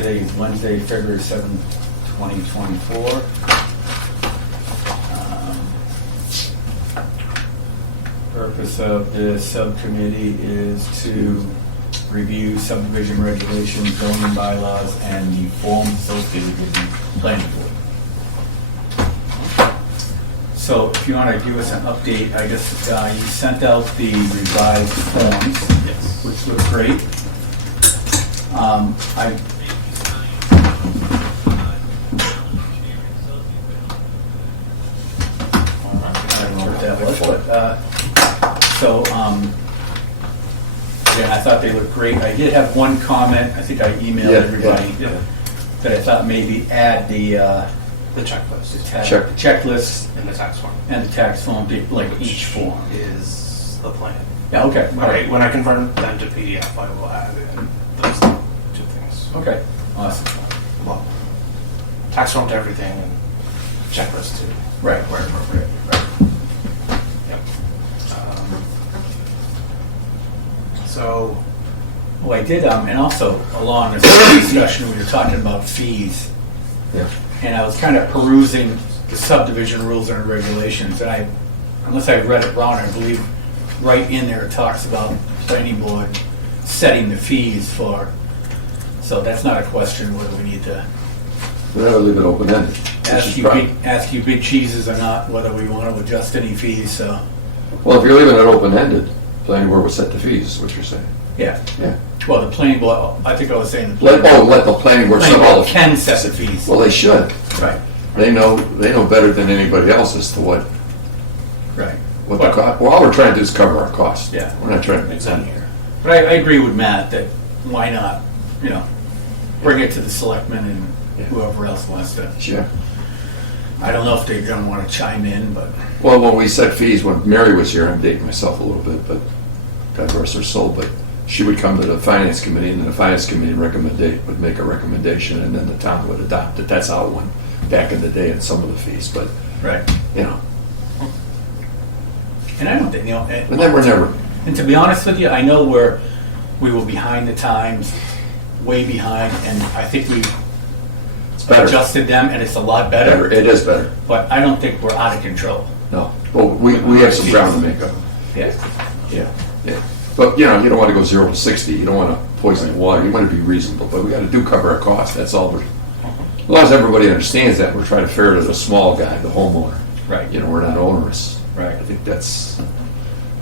Today is Wednesday, February 7th, 2024. Purpose of this subcommittee is to review subdivision regulations, zoning bylaws, and the forms associated with the planning board. So if you want to give us an update, I guess you sent out the revised forms, Yes. which look great. I don't know what that was, but, yeah, I thought they looked great. I did have one comment, I think I emailed everybody, that I thought maybe add the checklist. checklist And the tax form. and the tax form, like each form. Is the plan. Yeah, okay, all right. When I convert them to PDF, I will add in those two things. Okay, awesome. Well, tax form to everything and checklist to Right. where appropriate. Right. Yep. So, Well, I did, and also along this discussion, we were talking about fees. Yeah. And I was kind of perusing the subdivision rules and regulations, and unless I read it wrong, I believe right in there it talks about planning board setting the fees for, so that's not a question whether we need to We're gonna leave it open-ended. ask you big cheeses or not, whether we want to adjust any fees, so, Well, if you're leaving it open-ended, planning board would set the fees, is what you're saying. yeah. Yeah. Well, the planning board, I think I was saying the Let the planning board set all the. can set the fees. Well, they should. Right, They know better than anybody else as to what right. the cost. Well, all we're trying to do is cover our costs. Yeah. We're not trying to make money Exactly. here. But I agree with Matt that why not, bring it to the selectmen and whoever else wants to. Sure. I don't know if they're gonna wanna chime in, but, Well, when we set fees, when Mary was here, I'm dating myself a little bit, but God rest her soul, but she would come to the finance committee, and then the finance committee would make a recommendation, and then the town would adopt it. That's how it went back in the day in some of the fees, but, right. And I don't think, and then we're never, and to be honest with you, I know we were behind the times, way behind, and I think we it's better. adjusted them, and it's a lot better, It is better. but I don't think we're out of control. No. Well, we have some ground to make up. Yeah. Yeah. But, you don't want to go 0 to 60. You don't want to poison the water. You want to be reasonable, but we got to cover our costs. That's all as long as everybody understands that, we're trying to fare to the small guy, the homeowner. Right. We're not onerous. Right. I think that's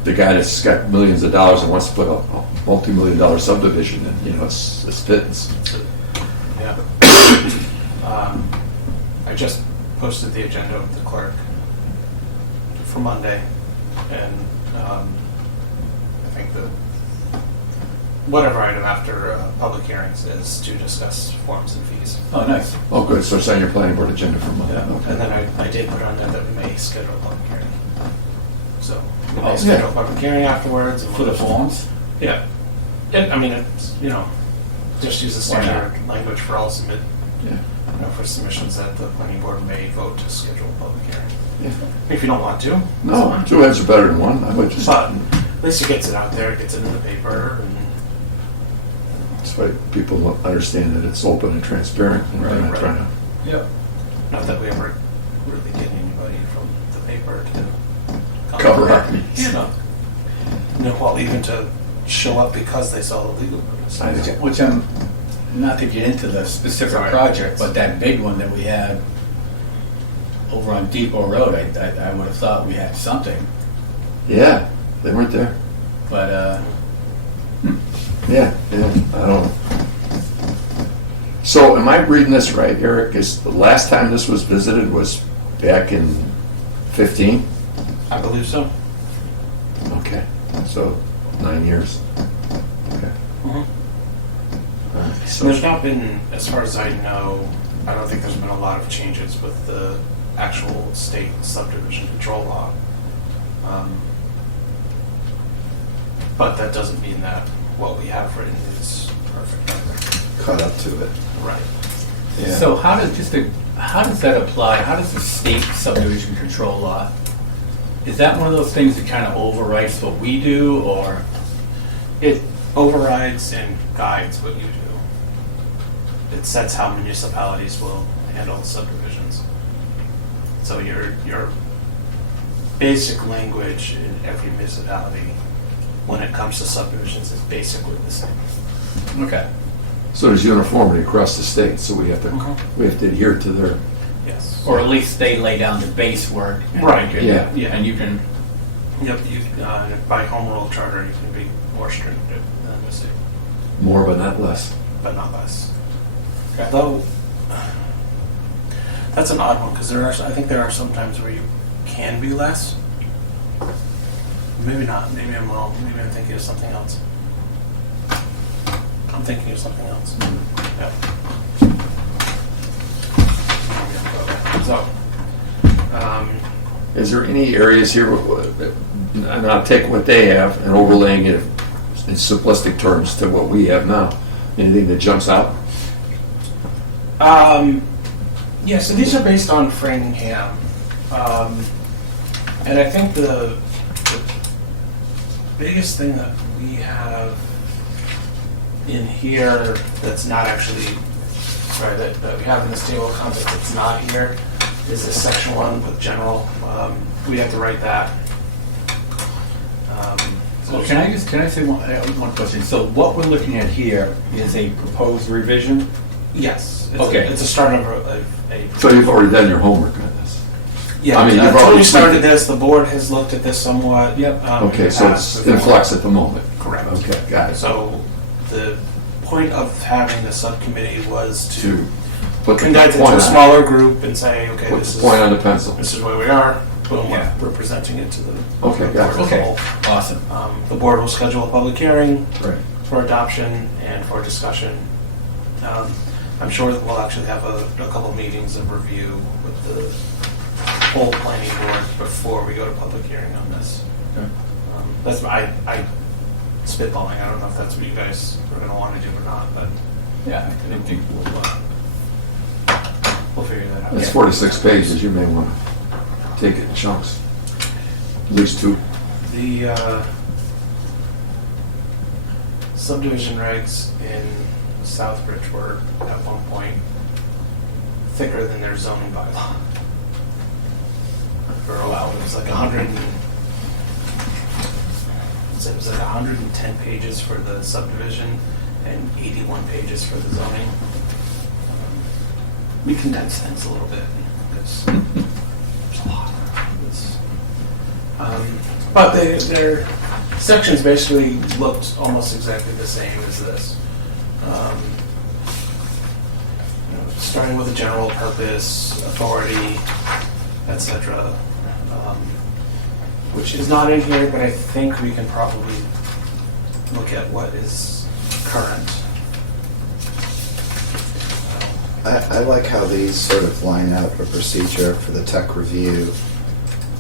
the guy that's got millions of dollars and wants to put a multi-million-dollar subdivision in, it's pittance. yeah. I just posted the agenda with the clerk for Monday, and I think the whatever item after public hearings is to discuss forms and fees. Oh, nice. Oh, good. So it's on your planning board agenda for Monday. Yeah. Okay. And then I did put on there that we may schedule a public hearing. So we Oh, may schedule a public hearing afterwards. And For the forms? Yeah. And, I mean, it's, just use the Why not? standard language for all submit, Yeah. for submissions that the planning board may vote to schedule a public hearing. Yeah. If you don't want to. No, it's 2 heads are better than one. I would just. fine. But at least it gets it out there, it gets it in the paper, and That's why people understand that it's open and transparent, and we're not Right. trying to. Yep. not that we ever really get anybody from the paper to come Cover to our work. meetings. Well, even to show up because they saw the legal notice. I know. Which I'm, not to get into the specific Sorry. project, but that big one that we had over on Depot Road, I would have thought we had something, Yeah, they weren't there. but, Yeah, I don't know. So am I reading this right, Eric? Is the last time this was visited was back in 15? I believe so. Okay, so 9 years. Okay. Mhm. All right, So so, there's not been, as far as I know, I don't think there's been a lot of changes with the actual state subdivision control law. But that doesn't mean that what we have written is perfect either. caught up to it. Right. Yeah. so how does that apply? How does the state subdivision control law, is that one of those things that kind of overwrites what we do, or? It overrides and guides what you do. it sets how municipalities will handle subdivisions. So your basic language in every municipality when it comes to subdivisions is basically the same. Okay. So there's uniformity across the state, so we have to adhere to their, Yes. Or at least they lay down the base work. And Right, make it- yeah. Yeah. And you can, Yep, by home rule charter, you can be more stringent than the state, more but not less. but not less. Okay. Though, that's an odd one, because I think there are some times where you can be less. Maybe not, maybe I'm wrong, maybe I'm thinking of something else. I'm thinking of something else. Yep. So, Is there any areas here, and I'll take what they have and overlaying it in simplistic terms to what we have now, anything that jumps out? yeah, so these are based on Framingham. And I think the biggest thing that we have in here that's not actually, sorry, that we have in this table of contents that's not here is this section 1 with general. We have to write that. so can I say one question? So what we're looking at here is a proposed revision? Yes. Okay. It's a start of a So you've already done your homework on this? yeah, I mean, you've Tony already started this. The board has looked at this somewhat. Yep. Okay, in so the it's past in before. flux at the moment? Correct. Okay, got it. So the point of having the subcommittee was to To put the conduct it point to a on, smaller group and say, okay, put this the is point on the pencil. where we are. Boom, Yeah. we're presenting it to the Okay, got it. board as a Okay, whole. awesome. The board will schedule a public hearing Right. for adoption and for discussion. I'm sure that we'll actually have a couple meetings of review with the whole planning board before we go to public hearing on this. Okay. That's I spitballing. I don't know if that's what you guys are going to want to do or not, but Yeah, I think we'll figure that out. That's Yeah. 46 pages, you may want to take it in chunks. At least 2. The subdivision regs in Southbridge were at one point thicker than their zoning bylaw. For a while, it was like 100. So it was like 110 pages for the subdivision and 81 pages for the zoning. We condensed things a little bit because there's a lot. But their sections basically looked almost exactly the same as this. Starting with a general purpose, authority, etc., which is not in here, but I think we can probably look at what is current. I like how these sort of line out a procedure for the tech review,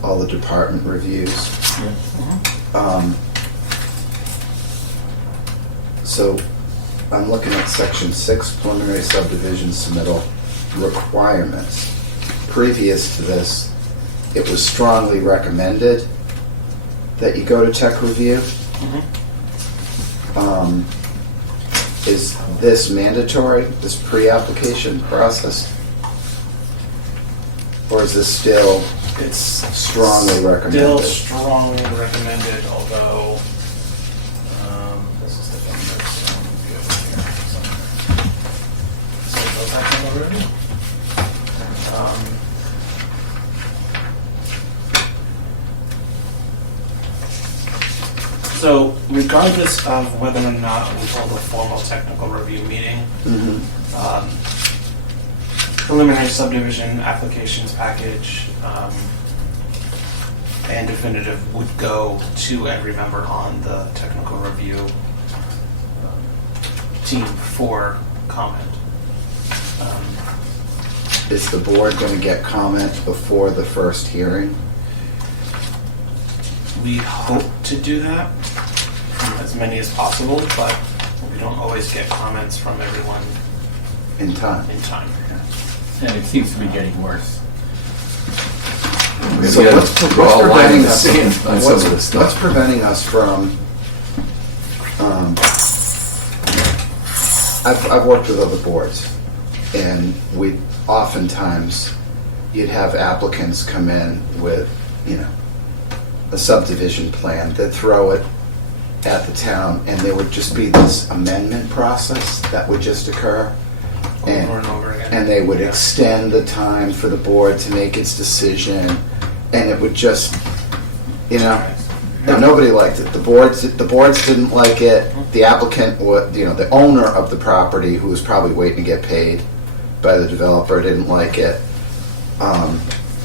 all the department reviews. So I'm looking at section 6, preliminary subdivision submittal requirements. Previous to this, it was strongly recommended that you go to tech review. Is this mandatory, this pre-application process? Or is this still It's strongly recommended? Still strongly recommended, although this is the thing that's good here. So it goes back on the review. So regardless of whether or not we hold a formal technical review meeting, Mhm. preliminary subdivision applications package and definitive would go to every member on the technical review team for comment. Is the board going to get comment before the first hearing? We hope to do that, as many as possible, but we don't always get comments from everyone In time? in time. And it seems to be getting worse. So Yeah, what's we're all preventing lining the us- sand on some of this what's stuff. preventing us from, I've worked with other boards, And oftentimes, you'd have applicants come in with, a subdivision plan. They'd throw it at the town, and there would just be this amendment process that would just occur. Over and over again. And they would Yeah. extend the time for the board to make its decision, and it would just, and nobody liked it. The boards didn't like it. The applicant, the owner of the property, who was probably waiting to get paid by the developer, didn't like it.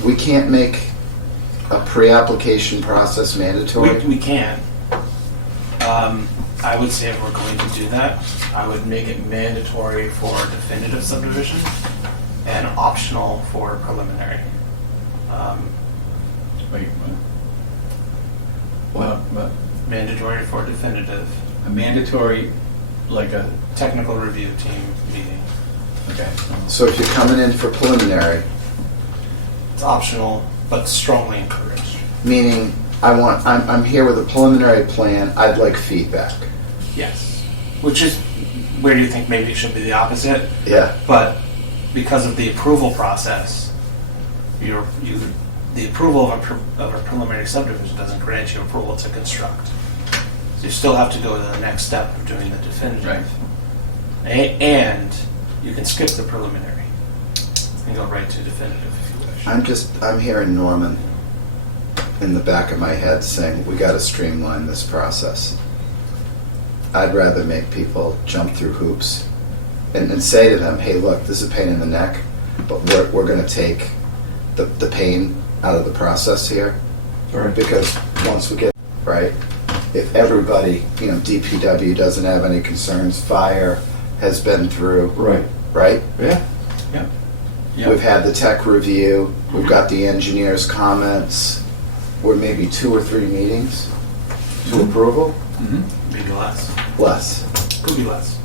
We can't make a pre-application process mandatory. We can. I would say if we're going to do that, I would make it mandatory for definitive subdivision and optional for preliminary. Wait, what? Mandatory for definitive, A mandatory, like a, technical review team meeting. okay. So if you're coming in for preliminary, It's optional, but strongly encouraged. meaning I'm here with a preliminary plan, I'd like feedback. Yes. Which is, where do you think maybe it should be the opposite? Yeah, But because of the approval process, the approval of a preliminary subdivision doesn't grant you approval to construct. So you still have to go to the next step of doing the definitive. Right. And you can skip the preliminary and go right to definitive if you wish. I'm hearing Norman in the back of my head saying, we gotta streamline this process. I'd rather make people jump through hoops and say to them, hey, look, this is a pain in the neck, but we're gonna take the pain out of the process here. Right. Because once we get, right, if everybody, DPW doesn't have any concerns, fire has been through, Right. right? Yeah. Yeah. We've had the tech review, we've got the engineer's comments, we're maybe 2 or 3 meetings to approval? Mhm. Maybe less. Less. Could be less.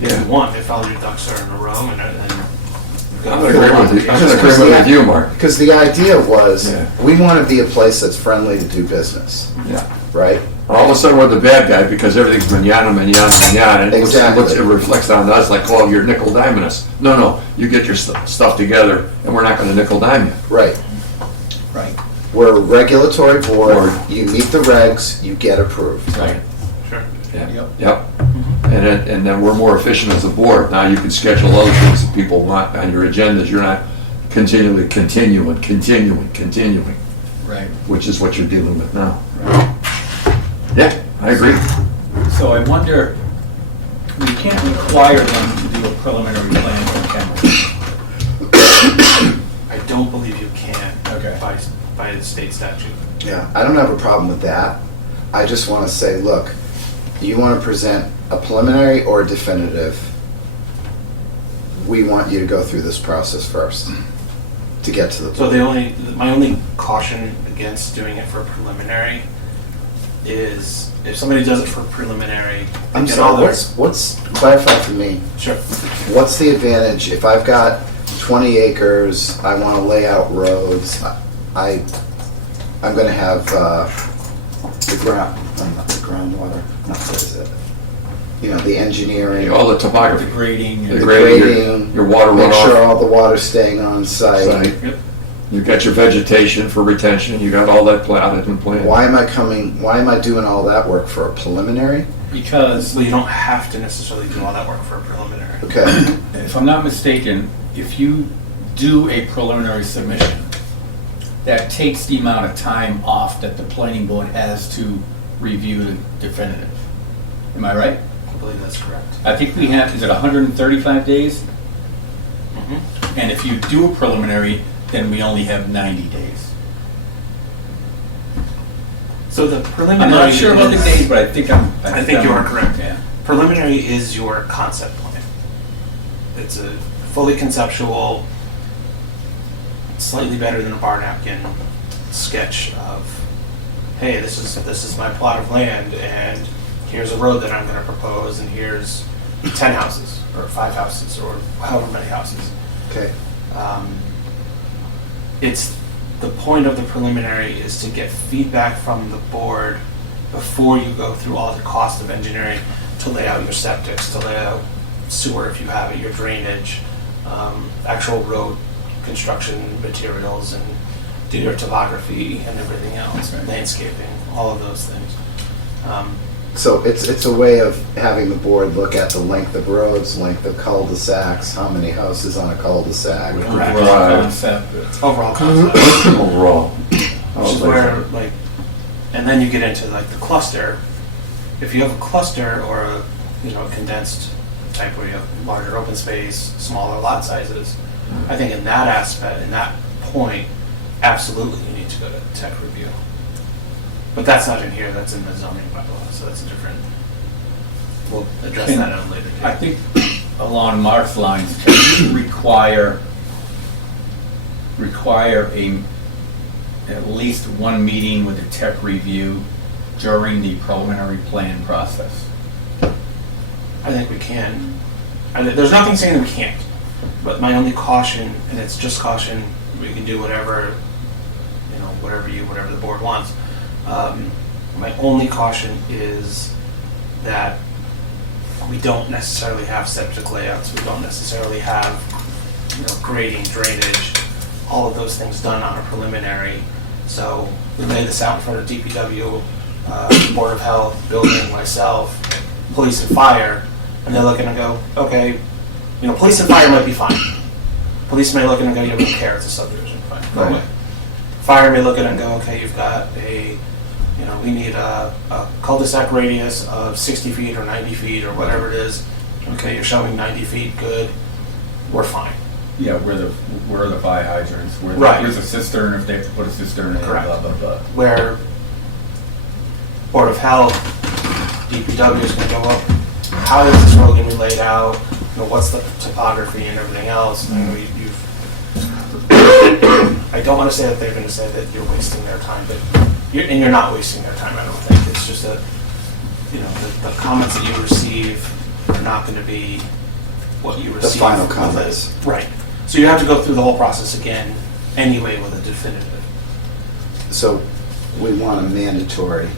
Yeah. Maybe one, if all your ducks are in a row and I'm gonna agree with you, Mark. Because the idea was, Yeah. we want to be a place that's friendly to do business, Yeah. right? All of a sudden, we're the bad guy because everything's manana, and Exactly. it reflects on us like, well, you're nickel diming us. No, you get your stuff together, and we're not gonna nickel dime you. Right. Right. We're a regulatory board, Board. you meet the regs, you get approved. Right. Sure. Yep. And then we're more efficient as a board. Now you can schedule other things that people want on your agendas. You're not continuing, Right. which is what you're dealing with now. Right. Yeah, I agree. So I wonder, we can't require them to do a preliminary plan on chemicals. I don't believe you can Okay. by the state statute. Yeah, I don't have a problem with that. I just want to say, look, you want to present a preliminary or a definitive, we want you to go through this process first to get to the So point. my only caution against doing it for preliminary is if somebody does it for preliminary, they I'm get all sorry, their. what's, clarify for me, Sure. what's the advantage if I've got 20 acres, I want to lay out roads, I'm going to have not the groundwater, not what is it? The engineering, All the The topography, grading. the and- grading, your water make sure runoff. all the water's staying on site. Site. Yep. You got your vegetation for retention, you got all that plotted and planned. Why am I doing all that work for a preliminary? Because, Well, you don't have to necessarily do all that work for a preliminary. Okay, if I'm not mistaken, if you do a preliminary submission, that takes the amount of time off that the planning board has to review the definitive. Am I right? I believe that's correct. I think we have, is it 135 days? Mm-hmm. And if you do a preliminary, then we only have 90 days. So the preliminary. I'm not sure about the is- days, but I think I think you are correct. Yeah. Preliminary is your concept plan. It's a fully conceptual, slightly better than a bar napkin sketch of, hey, this is my plot of land, and here's a road that I'm going to propose, and here's 10 houses or 5 houses or however many houses. okay. It's the point of the preliminary is to get feedback from the board before you go through all the cost of engineering to lay out your septics, to lay out sewer if you have it, your drainage, actual road construction materials and do your topography and everything else, Right. landscaping, all of those things. So it's a way of having the board look at the length of roads, length of cul-de-sacs, how many houses on a cul-de-sac. Correct. Overall concept. Overall concept. Overall. Which is where, like, and then you get into like the cluster. If you have a cluster or a, a condensed type where you have larger open space, smaller lot sizes, I think in that aspect, in that point, absolutely you need to go to tech review. But that's not in here, that's in the zoning bylaw, so that's a different, we'll address that at a later date. I think along Mark's lines, can you require at least one meeting with the tech review during the preliminary plan process? I think we can. There's nothing saying that we can't, but my only caution, and it's just caution, we can do whatever, whatever the board wants. My only caution is that we don't necessarily have septic layouts, we don't necessarily have, grading, drainage, all of those things done on a preliminary. So we lay this out in front of DPW, Board of Health, building, myself, police and fire, and they're looking and go, okay, police and fire might be fine. Police may look at it and go, you don't care, it's a subdivision, fine, go Right. away. Fire may look at it and go, okay, you've got we need a cul-de-sac radius of 60 feet or 90 feet or whatever it is. Okay, you're showing 90 feet, good, we're fine. Yeah, where are the fire hydrants? Right. Where's the cistern, if they have to put a cistern in, Correct. blah, blah, blah. Where Board of Health, DPW is going to go up, how is this road going to be laid out, what's the topography and everything else. I don't want to say that they're going to say that you're wasting their time, but you're not wasting their time, I don't think. It's just that, the comments that you receive are not going to be what you receive. final with it. comments. Right. So you have to go through the whole process again anyway with a definitive. So we want a mandatory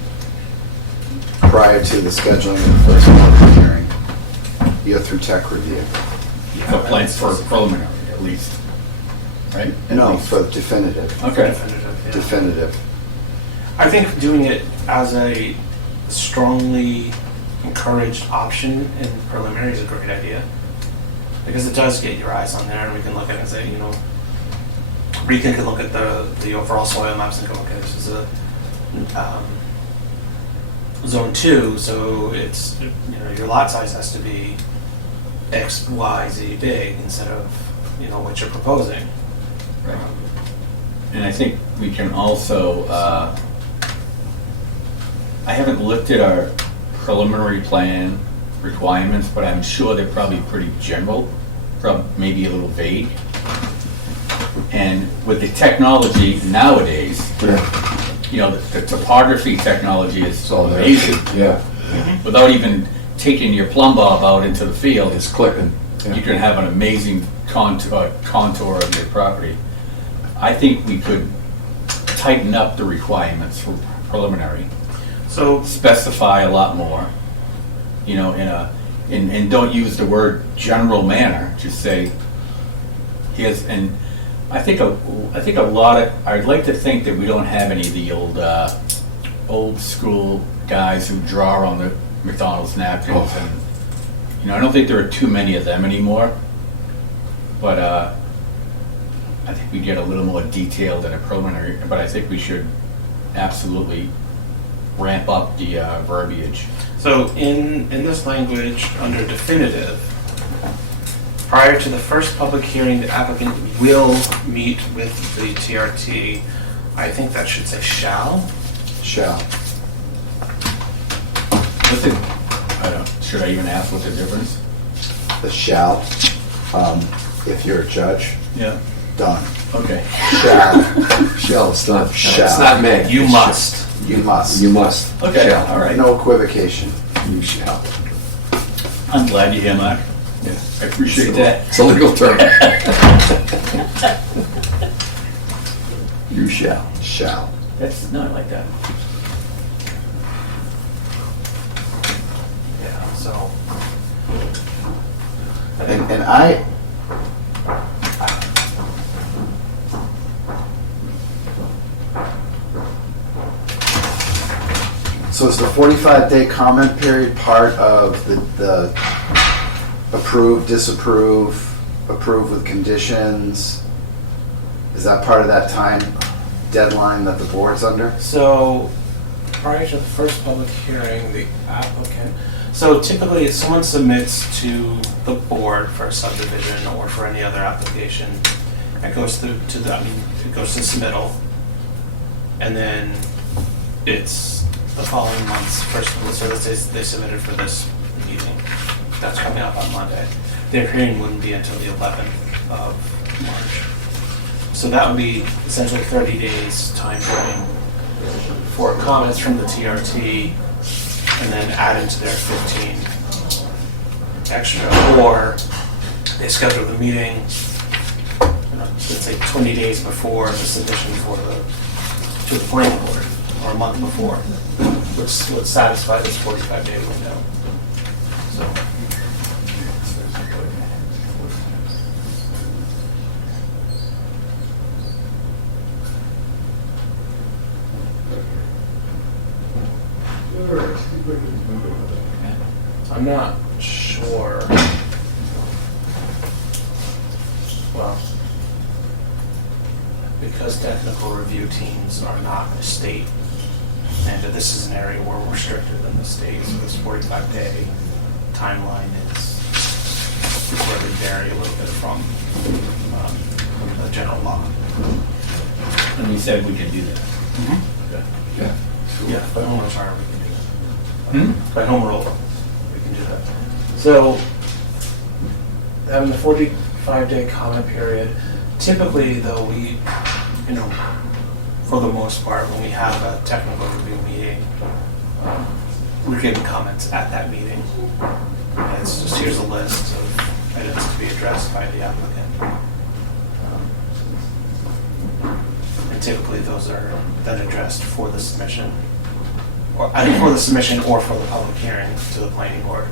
prior to the scheduling of the first public hearing. You're through tech review. For plans for preliminary, at least, right? At No, least. for definitive. Okay. Definitive, yeah. Definitive. I think doing it as a strongly encouraged option in preliminary is a great idea. Because it does get your eyes on there and we can look at it and say, Rican can look at the overall soil maps and go, okay, this is a zone 2, so it's, your lot size has to be X, Y, Z big instead of, what you're proposing. Right. And I think we can also, I haven't looked at our preliminary plan requirements, but I'm sure they're probably pretty general, maybe a little vague. And with the technology nowadays, the topography technology is all there. amazing. Yeah, Without even taking your plumb bob out into the field, it's clicking. you can have an amazing contour of your property. I think we could tighten up the requirements for preliminary, So, specify a lot more, and don't use the word general manner, just say, here's, and I think a lot of, I'd like to think that we don't have any of the old school guys who draw on the McDonald's napkins, and, I don't think there are too many of them anymore, but, I think we get a little more detailed in a preliminary, but I think we should absolutely ramp up the verbiage. So in this language, under definitive, prior to the first public hearing, the applicant will meet with the TRT. I think that should say shall. Shall. Should I even ask what the difference? The shall, if you're a judge, Yeah. done. Okay. Shall, Shall, it's not, Shall. it's not may. You It's must. you must. You must. Okay, Shall. all right. No equivocation. You shall. I'm glad you're here, Mark. Yeah. I appreciate that. It's a legal term. You shall. Shall. That's not like that. Yeah, so. And I So is the 45-day comment period part of the approve, disapprove, approve with conditions? Is that part of that time deadline that the board's under? So prior to the first public hearing, the applicant, so typically if someone submits to the board for a subdivision or for any other application, it goes through to the, it goes to submittal, and then it's the following month's first, so let's say they submitted for this meeting, that's coming up on Monday. Their hearing wouldn't be until the 11th of March. So that would be essentially 30 days time frame for comments from the TRT, and then add into their 15 extra, or they schedule the meeting, let's say 20 days before the submission for to the planning board, or a month before, which would satisfy this 45-day window. So. I'm not sure. Well, because technical review teams are not a state, and this is an area where we're stricter than the state, so this 45-day timeline is where they vary a little bit from the general law. And you said we could do that. Okay. Yeah. Yeah, by home rule, we can do that. By home rule, we can do that. So, having the 45-day comment period, typically though we, for the most part, when we have a technical review meeting, we're getting comments at that meeting. And it's just, here's a list of items to be addressed by the applicant. And typically those are then addressed for the submission, or either for the submission or for the public hearing to the planning board,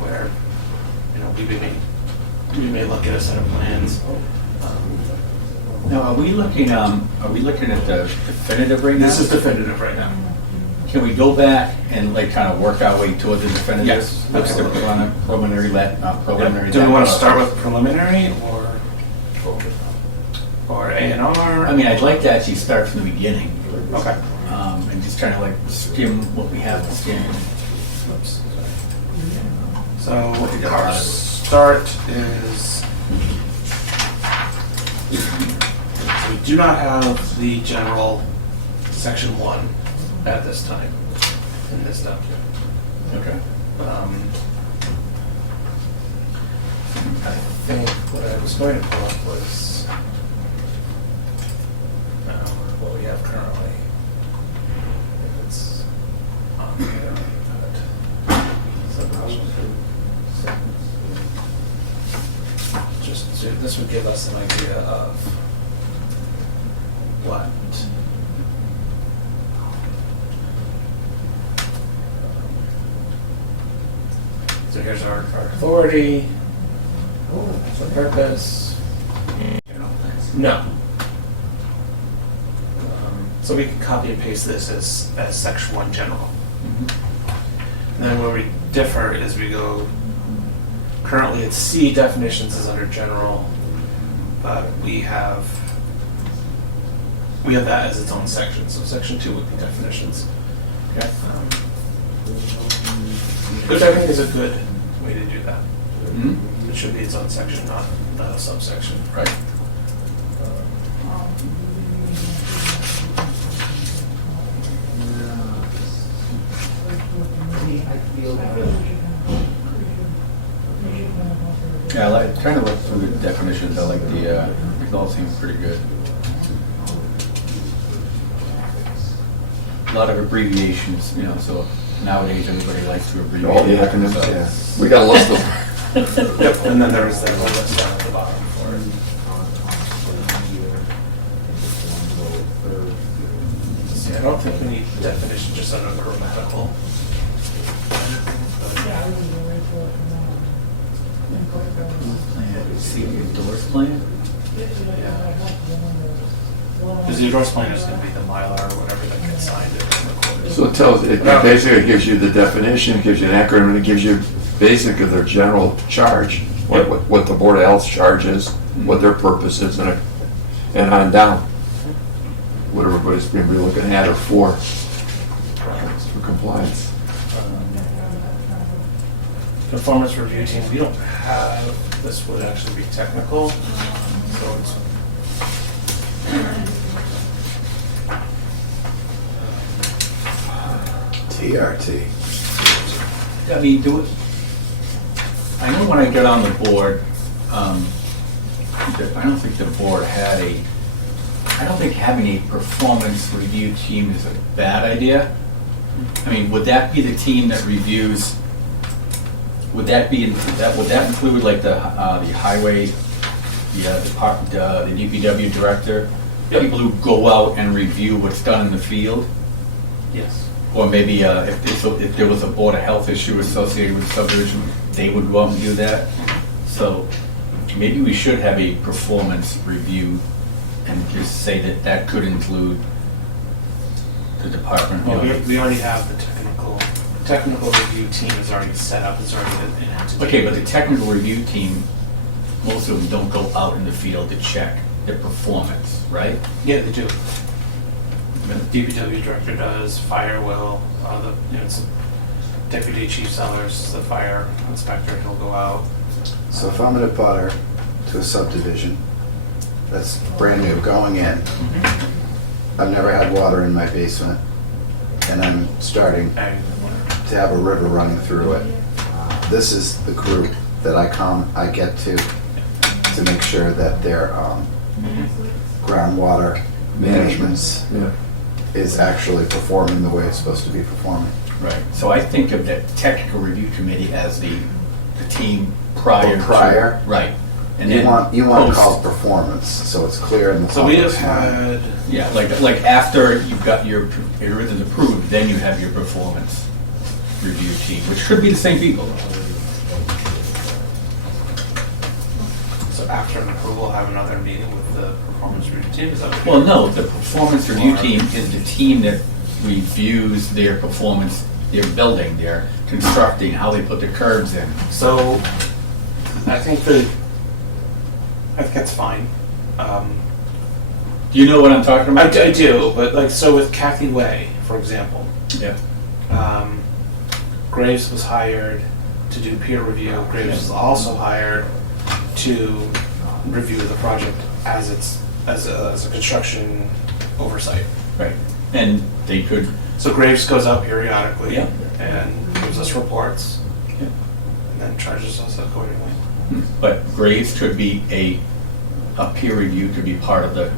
where, we may look at a set of plans. Now, are we looking at the definitive right now? This is definitive right now. Can we go back and kind of work our way towards the definitive? Yes, Look at the absolutely. preliminary, preliminary. Do we want to start with preliminary or A&R? I mean, I'd like to actually start from the beginning. Okay. And just trying to skim what we have to skim. Oops. So our start is, we do not have the general section 1 at this time in this document. Okay. I think what I was going to pull up was what we have currently. If it's on here, just so this would give us an idea of what. So here's our authority, for purpose. No. So we can copy and paste this as section 1 general. And then where we differ is we go, currently it's C, definitions is under general, but we have that as its own section. So section 2 would be definitions. Okay. Which I think is a good way to do that. Mm-hmm. It should be its own section, not a subsection. Right. Yeah, trying to look through the definitions. I like it all seems pretty good. A lot of abbreviations, so nowadays everybody likes to abbreviate. All the acronyms, so- yeah. We got a list of them. Yep, and then there was that list down at the bottom for it. See, I don't think we need definition just under the grammatical. See the doors plan? Yeah. Because the endorsed plan is going to be the Mylar or whatever that gets signed and recorded. So it basically gives you the definition, it gives you an acronym, and it gives you basically their general charge, what the Board of Health charges, what their purpose is, and on down. What everybody's going to be looking at or for compliance. Performance review team, we don't have, this would actually be technical, so it's. TRT. I mean, I know when I got on the board, I don't think the board had I don't think having a performance review team is a bad idea. I mean, would that be the team that reviews, would that include like the highway, the DPW director? Yep. People who go out and review what's done in the field? Yes. Or maybe if there was a Board of Health issue associated with subdivision, they would go out and do that. So maybe we should have a performance review and just say that could include the department. Well, we already have the technical review team is already set up, it's already an entity. Okay, but the technical review team, most of them don't go out in the field to check their performance, right? Yeah, they do. The DPW director does, fire will, it's deputy chief sellers, the fire inspector, he'll go out. So if I'm in a butter to a subdivision that's brand new, going in, I've never had water in my basement, and I'm starting And to have a river running through it. This is the group that I get to make sure that their groundwater management Yeah. is actually performing the way it's supposed to be performing. Right. So I think of the technical review committee as the team prior to. Prior? Right. And You then want to post. call it performance, so it's clear in the so we have public's mind. had, Yeah, like after you've got your everything's approved, then you have your performance review team, which could be the same people. so after an approval, have another meeting with the performance review team, is that what? Well, no, the performance review team is the team that reviews their performance, their building, their constructing, how they put the curbs in. So, I think that's fine. Do you know what I'm talking about? I do, but like, so with Kathy Way, for example, Yeah. Graves was hired to do peer review. Graves was also hired to review the project as a construction oversight. Right. And they could, So Graves goes out periodically Yeah. and gives us reports yeah. and then charges us accordingly. But Graves could be a peer review, could be part of the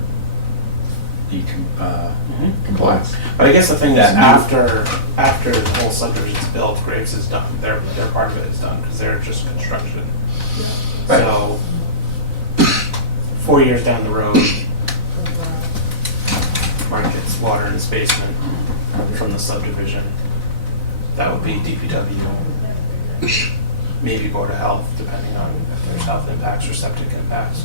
Compliance. But I guess the thing is, That after the whole subdivision's built, Graves is done. Their part of it is done because they're just construction. Right. So 4 years down the road, Mark gets water in his basement from the subdivision. That would be DPW, maybe Board of Health, depending on if there's health impacts or septic impacts.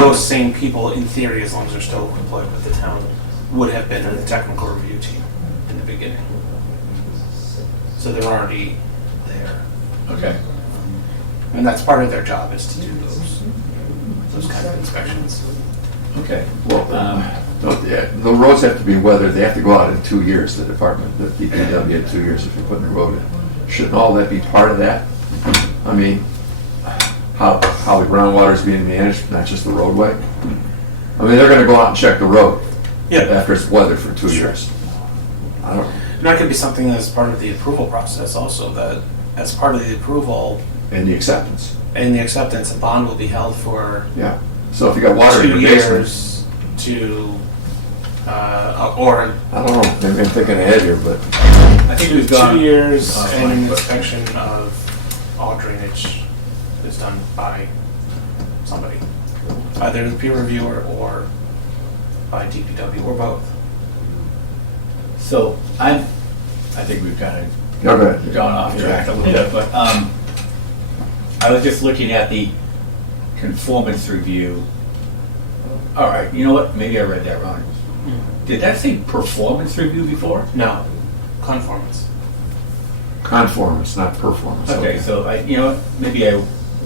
Those same people, in theory, as long as they're still employed with the town, would have been in the technical review team in the beginning. So they're already there. Okay. And that's part of their job, is to do those kind of inspections. Okay. Well, the roads have to be weathered, they have to go out in 2 years, the department, the DPW in 2 years if you're putting a road in. Shouldn't all that be part of that? I mean, how the groundwater is being managed, not just the roadway? I mean, they're gonna go out and check the road after it's weathered for 2 years. I don't, And that could be something that's part of the approval process also, that as part of the approval and the acceptance, and the acceptance, a bond will be held for yeah. So if you got water in 2 your basement, years to, or I don't know, maybe I'm thinking ahead here, but I think we've gone. 2 years fine, and an but- inspection of all drainage is done by somebody, either the peer reviewer or by DPW or both. So I think we've kind of go ahead. gone off track a little bit, but I was just looking at the conformance review All right, you know what? Maybe I read that wrong. Did that say performance review before? No, conformance. Conformance, not performance. Okay, so you know what? Maybe I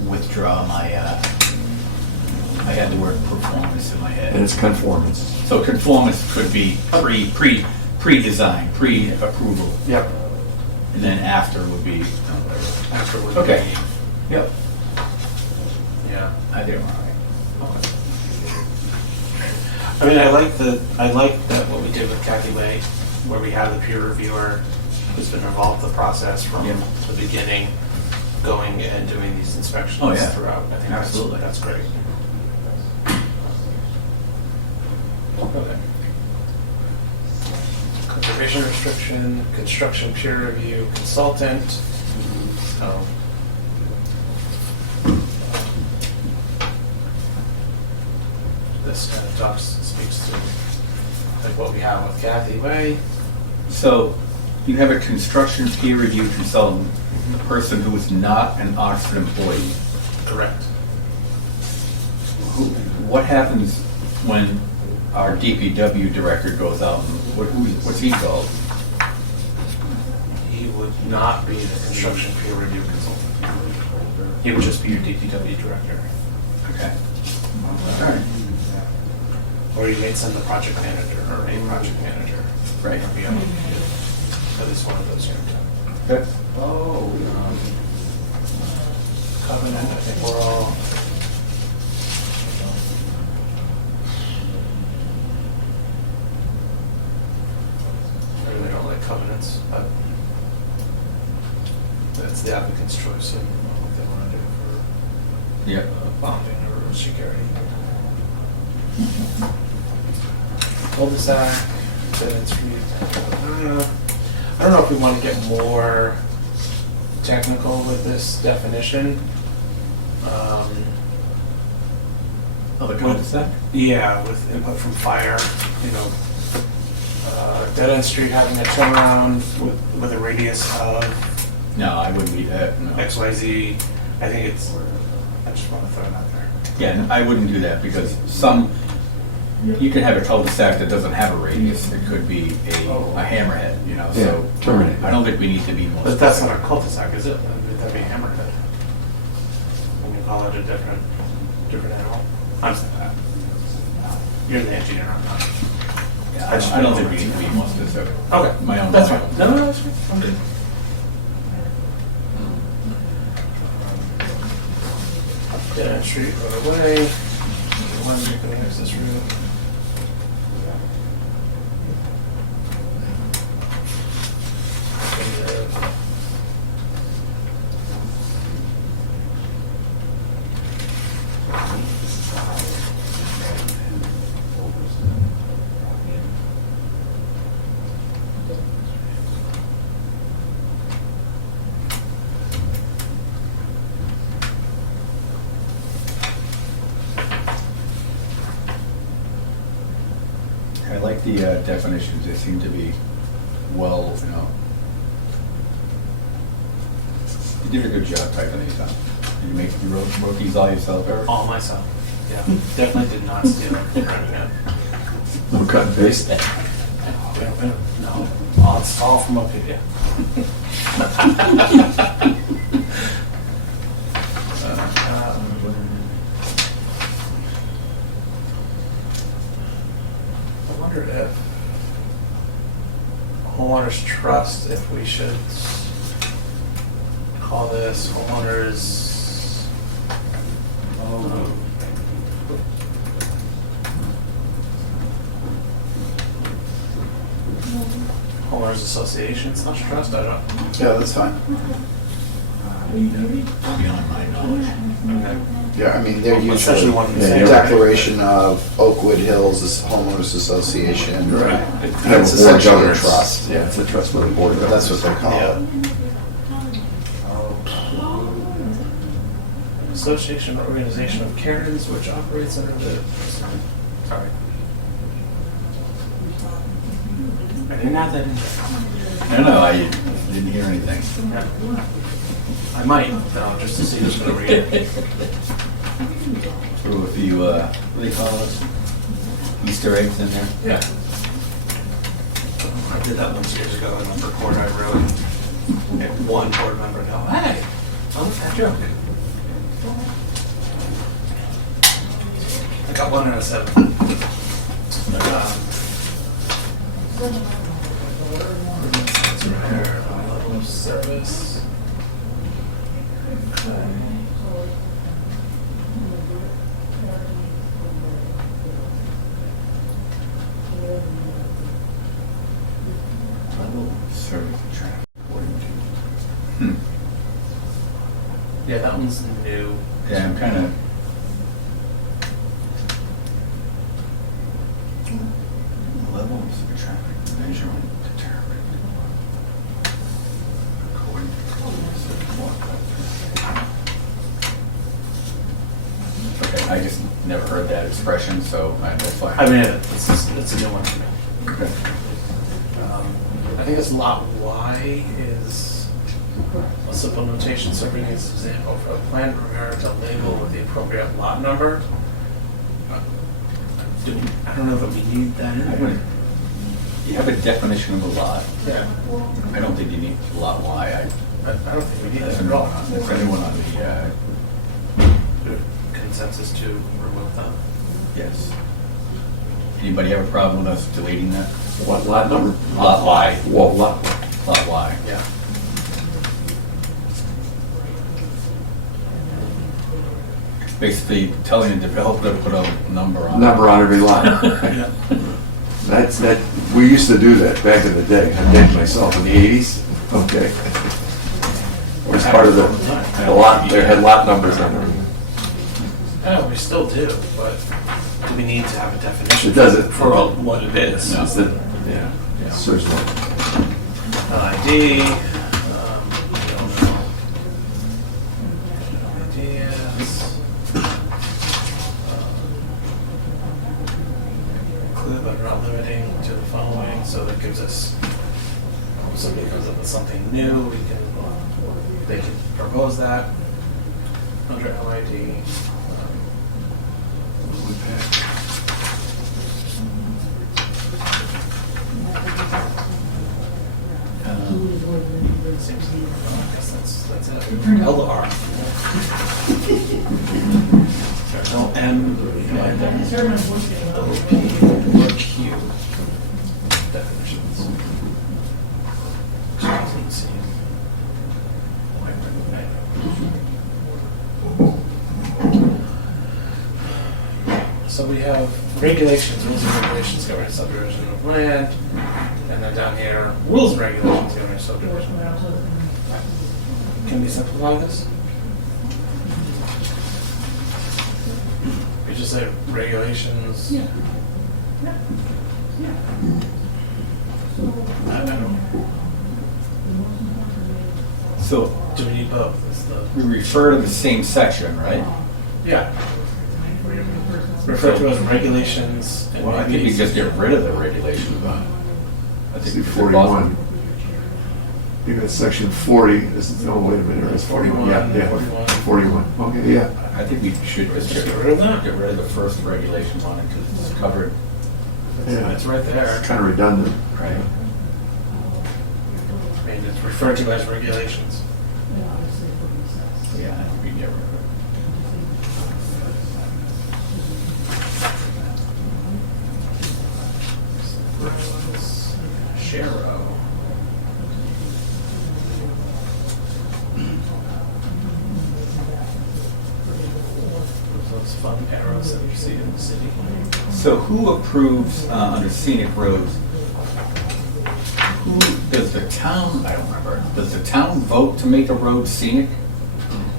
withdraw my, I had the word performance in my And head. it's conformance. So conformance could be pre-design, pre-approval, Yep. and then after would be, After would Okay. be, yep, yeah. I did it wrong. I mean, I like that what we did with Kathy Way, where we have the peer reviewer who's been involved in the process from Yeah. the beginning, going and doing these inspections Oh, yeah. throughout. I think Absolutely. that's great. Okay. Conservation restriction, construction peer review consultant. So. This kind of speaks to like what we have with Kathy Way. So you have a construction peer review consultant, a person who is not an Oxford employee. Correct. What happens when our DPW director goes out and what's he called? He would not be the construction peer review consultant. He would just be your DPW director. Okay. All right. Or you may send the project manager or a project manager. Right. Or be on, at least one of those units. Okay. Covenant, I think we're all. I really don't like covenants, but that's the applicant's choice and what they want to do for Yeah. bonding or security. Cul-de-sac, dead-end street. I don't know if we want to get more technical with this definition. Oh, the cul-de-sac? Yeah, with input from fire, you know, dead-end street having a turnaround with a radius of No, I wouldn't do that, no. XYZ. I think it's, I just want to throw it out there. Yeah, no, I wouldn't do that because you can have a cul-de-sac that doesn't have a radius. It could be a hammerhead, you know, so. Yeah, terminate. I don't think we need to be more. But that's not our cul-de-sac, is it? Would that be hammerhead? When you call it a different animal? I'm saying that. You're the engineer, I'm not. Yeah, I don't think we need to be more specific. Okay, My own. that's my fine. own- No, that's fine. I'm good. Dead street, right away. When you're gonna use this route. I like the definitions. They seem to be well, you know. You did a good job typing these up. Did you wrote these all yourself, Eric? All myself. Yeah, definitely did not steal it from Birmingham. No cut and paste. No, it's all from up here. I wonder if homeowners trust, if we should call this homeowners. Homeowners association slash trust, I don't know. Yeah, that's fine. Beyond my knowledge. Okay. Yeah, I mean, they're Especially usually one and the same. Declaration of Oakwood Hills Homeowners Association. Right. It's Board of essentially a governors. trust. Yeah, it's a trust with the board of But that's what governors. they call Yeah. it. Association or organization of Karens which operates under the, sorry. I didn't have that in there. No, I didn't hear anything. Yeah. I might, no, just to see who's gonna read it. Through a few, what do they call it? Easter eggs in there? Yeah. I did that once years ago in the report I wrote. And one board member go, hey, I like that joke. I got 1 out of 7. That's rare, level of service. Service and traffic. Yeah, that one's new. Yeah, I'm kind of. Levels of traffic measurement determined according to. Okay, I just never heard that expression, so that's why. I mean, it's a new one for me. Okay. I think it's lot Y is a simple notation serving as an example for a plan prepared to label with the appropriate lot number. I don't know if we need that in I there. would. You have a definition of a lot. Yeah, I don't think you need a lot Y. I don't think we need That's that at all. That's anyone on the, Consensus to remove that. yes. Anybody have a problem with us deleting that? What lot number? Lot Y. Whoa, lot. Lot Y. Yeah. Basically telling the developer to put a number on it. Number on every lot. Yeah. That, we used to do that back in the day. I did myself in the 80s. Okay. It was part of the lot, they had lot numbers on them. Oh, we still do, but do we need to have a definition? It doesn't. For what it is? No. It's the- yeah, serves no. ID, we don't know. Ideas. Include but not limiting to the following, so that gives us, if somebody comes up with something new, they can propose that under LID. Seems, I guess that's it. L to R. There's no M, O, P, or Q definitions. Which doesn't seem quite right. So we have regulations, rules and regulations governing subdivision of land, and then down here, rules and regulations governing subdivision. Can we simplify this? We just say regulations. Yeah. I don't. So Do we need both? Is the we refer to the same section, right? yeah. Refer to as regulations. And Well, I think we just get rid of the regulations. I See, think 41. You got section 40, this is, oh, wait a minute, it's 41, 41. Yeah, 41. 41, okay, yeah. I think we should just Just get rid of that? Get rid of the first regulation on it because it's covered, Yeah. It's right there. Kind of redundant. right? I mean, it's referred to as regulations. Yeah, I think we can get rid of it. Shero. Those fun arrows that you see in the city. So who approves under scenic roads? Who, does the town, I don't remember, does the town vote to make a road scenic?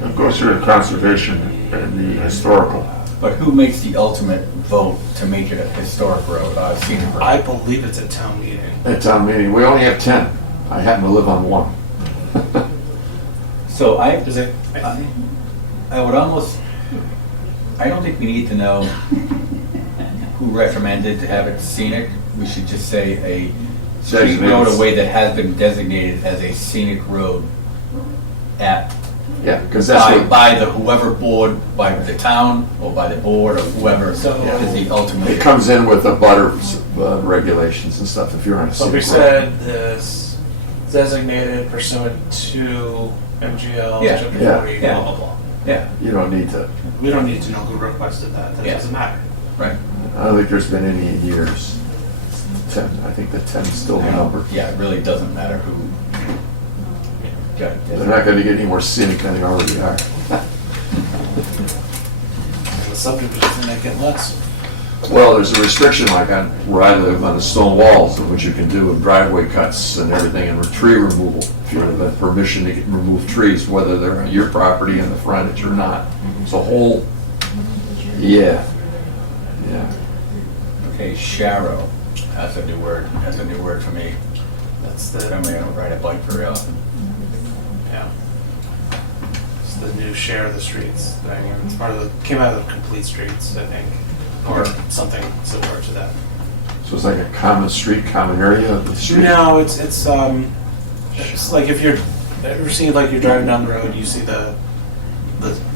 Of course, you're in conservation and the historical. But who makes the ultimate vote to make it a historic road, scenic road? I believe it's a town meeting. At town meeting, we only have 10. I happen to live on one. So Is it? I would almost, I don't think we need to know who recommended to have it scenic. We should just say a street Designated. roadway that has been designated as a scenic road at Yeah, because that's what, by the whoever board, by the town, or by the board, or whoever is the ultimate. it comes in with the butter regulations and stuff, if you're on a So we scenic road. said this designated pursuant to MGL, Yeah, chapter yeah, 40, yeah. blah, blah, blah. Yeah, You don't need to, We don't need to know who requested that, that Yeah. doesn't matter. right. I don't think there's been any years. 10, I think the 10's still the number. Yeah, it really doesn't matter who. got it. They're not gonna get any more scenic than they already are. And the subdivisions make it less. Well, there's a restriction like on where I live on the stone walls, of which you can do in driveway cuts and everything, and tree removal. If you have permission to remove trees, whether they're on your property in the frontage or not. It's a whole, yeah. Okay, sharrow, that's a new word for me. That's I the, mean, I don't ride a bike very often. yeah. It's the new share of the streets thing, and it's part of the, came out of the complete streets, I think, or something similar to that. So it's like a common street, common area of the street? No, it's like if you're, ever seen like you're driving down the road, you see the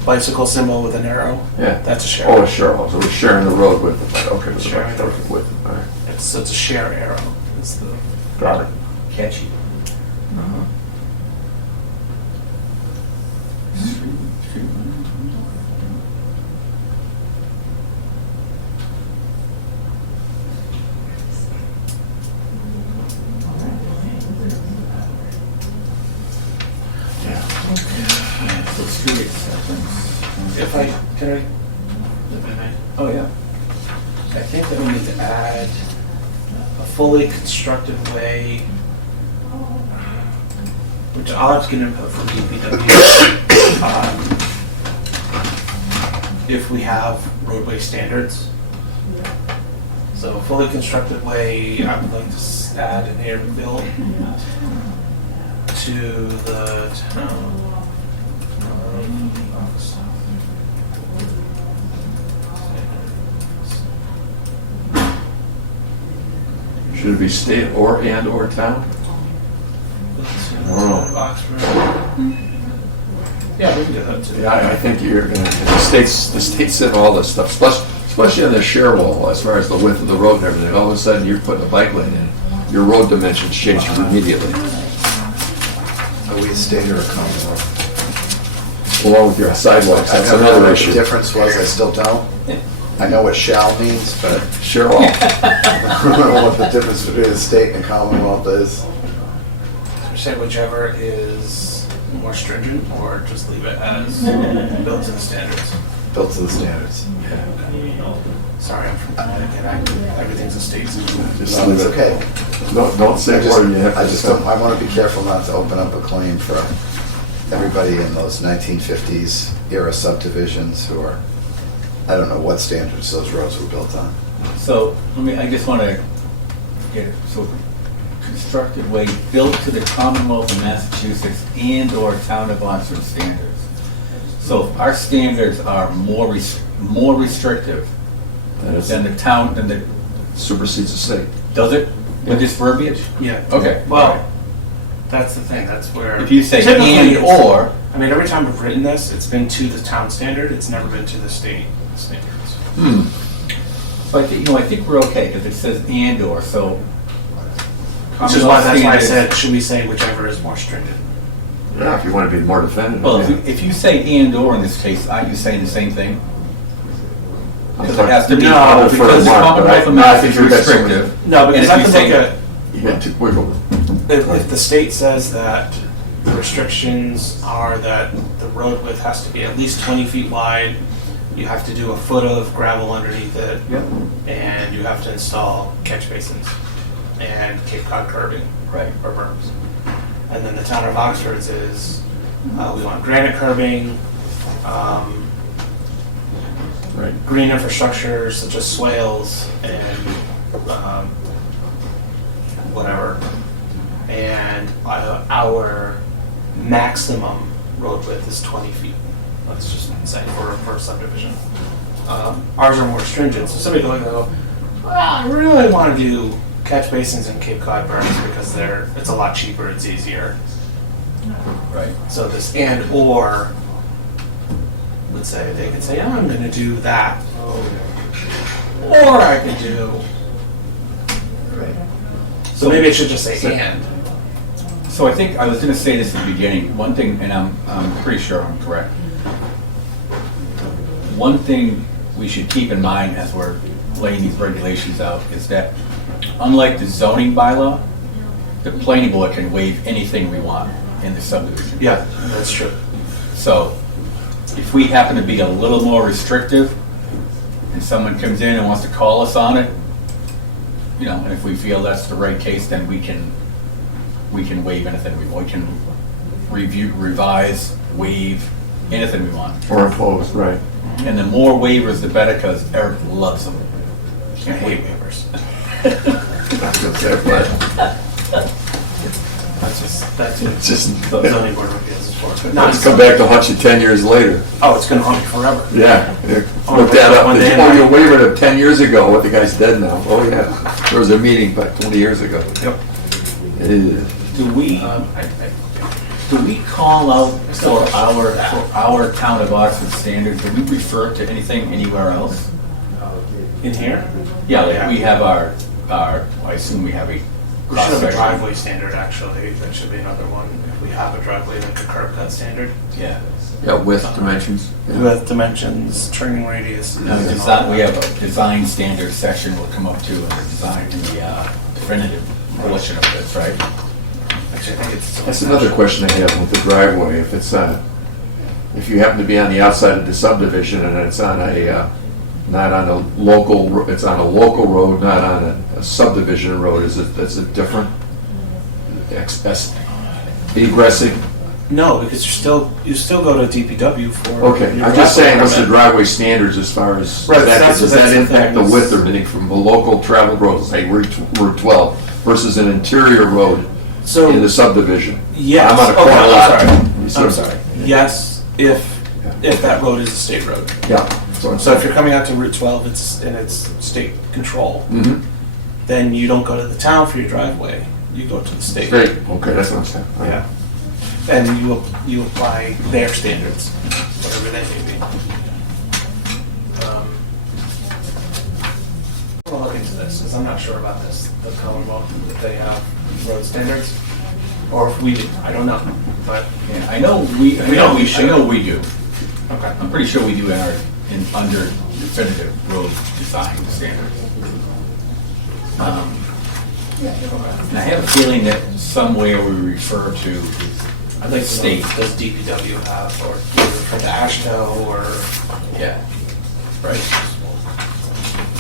bicycle symbol with an arrow? Yeah. That's a share. Oh, sure, so we're sharing the road with them, okay, with the Sharing the bike, road. with them, all right. It's a share arrow. It's the, Got it. Catchy. Uh-huh. So street acceptance. if I, can I? Oh, yeah. I think that we need to add a fully constructed way, which I'll have to get input from DPW. If we have roadway standards. So a fully constructed way, I would like to add an air bill to the town of Oxford. Should it be state or town? Oh. Oxford. Yeah, we can do that too. Yeah, I think you're gonna, the state's in all this stuff, especially on the share wall, as far as the width of the road and everything. All of a sudden, you're putting a bike lane in, your road dimensions change immediately, Are we a state or a commonwealth? along with your sidewalks, I that's don't know another what issue. the difference was, I still don't. I know what shall means, but Share wall, I don't know what the difference between a state and a commonwealth is. Say whichever is more stringent, or just leave it as built to the standards. Built to the standards. Sorry, I'm from Connecticut, everything's a state. just No, leave it's it. okay. Don't say I more than you have I to just say. don't, I want to be careful not to open up a claim for everybody in those 1950s era subdivisions who are, I don't know what standards those roads were built on. So, I just want to get it, so constructed way built to the Commonwealth of Massachusetts and/or Town of Oxford standards. So our standards are more restrictive And it's- than the town, than the, supersedes the state. does it, with this verbiage? Yeah. Okay. Well, that's the thing, that's where. If you say typically and it's- or, I mean, every time I've written this, it's been to the town standard, it's never been to the state standards. so I think we're okay, because it says and or, so. Which is why, that's why I Commonwealth said, should we say whichever is more stringent? Yeah, if you want to be more definitive. Well, yeah. if you say and or in this case, aren't you saying the same thing? Because it has to be, No, because for the the mark, but Commonwealth of I Mass think is you've got so many- restrictive. No, And because if I you could say- look at, You got to wiggle. if the state says that the restrictions are that the road width has to be at least 20 feet wide, you have to do a foot of gravel underneath it, Yep. and you have to install catch basins and Cape Cod curbing Right. or berms. And then the town of Oxford's is, we want granite curbing, Right. green infrastructure such as swales and whatever. And our maximum road width is 20 feet. Let's just say for a subdivision. Ours are more stringent. So somebody could look and go, well, I really want to do catch basins and Cape Cod berms because it's a lot cheaper, it's easier. Right. So this and or would say, they could say, oh, I'm gonna do that. Or I could do, Right. so maybe it should just say and. So I think I was going to say this at the beginning. One thing, and I'm pretty sure I'm correct. One thing we should keep in mind as we're laying these regulations out is that, unlike the zoning bylaw, the planning board can waive anything we want in the subdivision. Yeah, that's true. So if we happen to be a little more restrictive, and someone comes in and wants to call us on it, you know, and if we feel that's the right case, then we can waive anything we want. We can review, revise, waive anything we want. Or impose, right. And the more waivers, the better, because Eric loves them. I hate waivers. That's what they're for. That's It's just, what the zoning board of appeals is for. But not let's come back to haunt you 10 years later. Oh, it's gonna haunt me forever. Yeah. Oh, Look that up. one day Oh, you now. waived it 10 years ago. What, the guy's dead now? Oh, yeah. There was a meeting about 20 years ago. Yep. Eh. Do we call out for our town of Oxford standards, do we refer to anything anywhere else? In here? Yeah, like we have our, I assume we have a We should cross have a section. driveway standard, actually. That should be another one. If we have a driveway, like a curb cut standard. Yeah. Yeah, width dimensions. Yeah. With dimensions, turning radius. Now, we have a design standard section we'll come up to in the design, in the definitive portion of this, right? Actually, I think it's. That's another question I have with the driveway. If it's if you happen to be on the outside of the subdivision and it's on not on a local, it's on a local road, not on a subdivision road, is it different? Egressing? No, because you still go to DPW for. Okay, your I'm just saying, what's the permit. driveway standards as far as, Right, does that that's the impact the thing. width or anything from a local travel road, say Route 12, versus an interior road So. in the subdivision? Yes. I'm on a Okay, corner lot. I'm sorry. Yes, if that road is a state road. Yeah. So if you're coming out to Route 12, it's state control, Mm-hmm. then you don't go to the town for your driveway. You go to the state. Great, okay, that's what I'm saying. Yeah. And you apply their standards, whatever they may be. I'll look into this, because I'm not sure about this, the Commonwealth, if they have road standards, or if we do, I don't know, but, Yeah, I know we do. okay. I'm pretty sure we do under definitive road design standards. And I have a feeling that somewhere we refer to I'd like to state. know, does DPW have, or do you refer to ASHTO, or, Yeah. Right.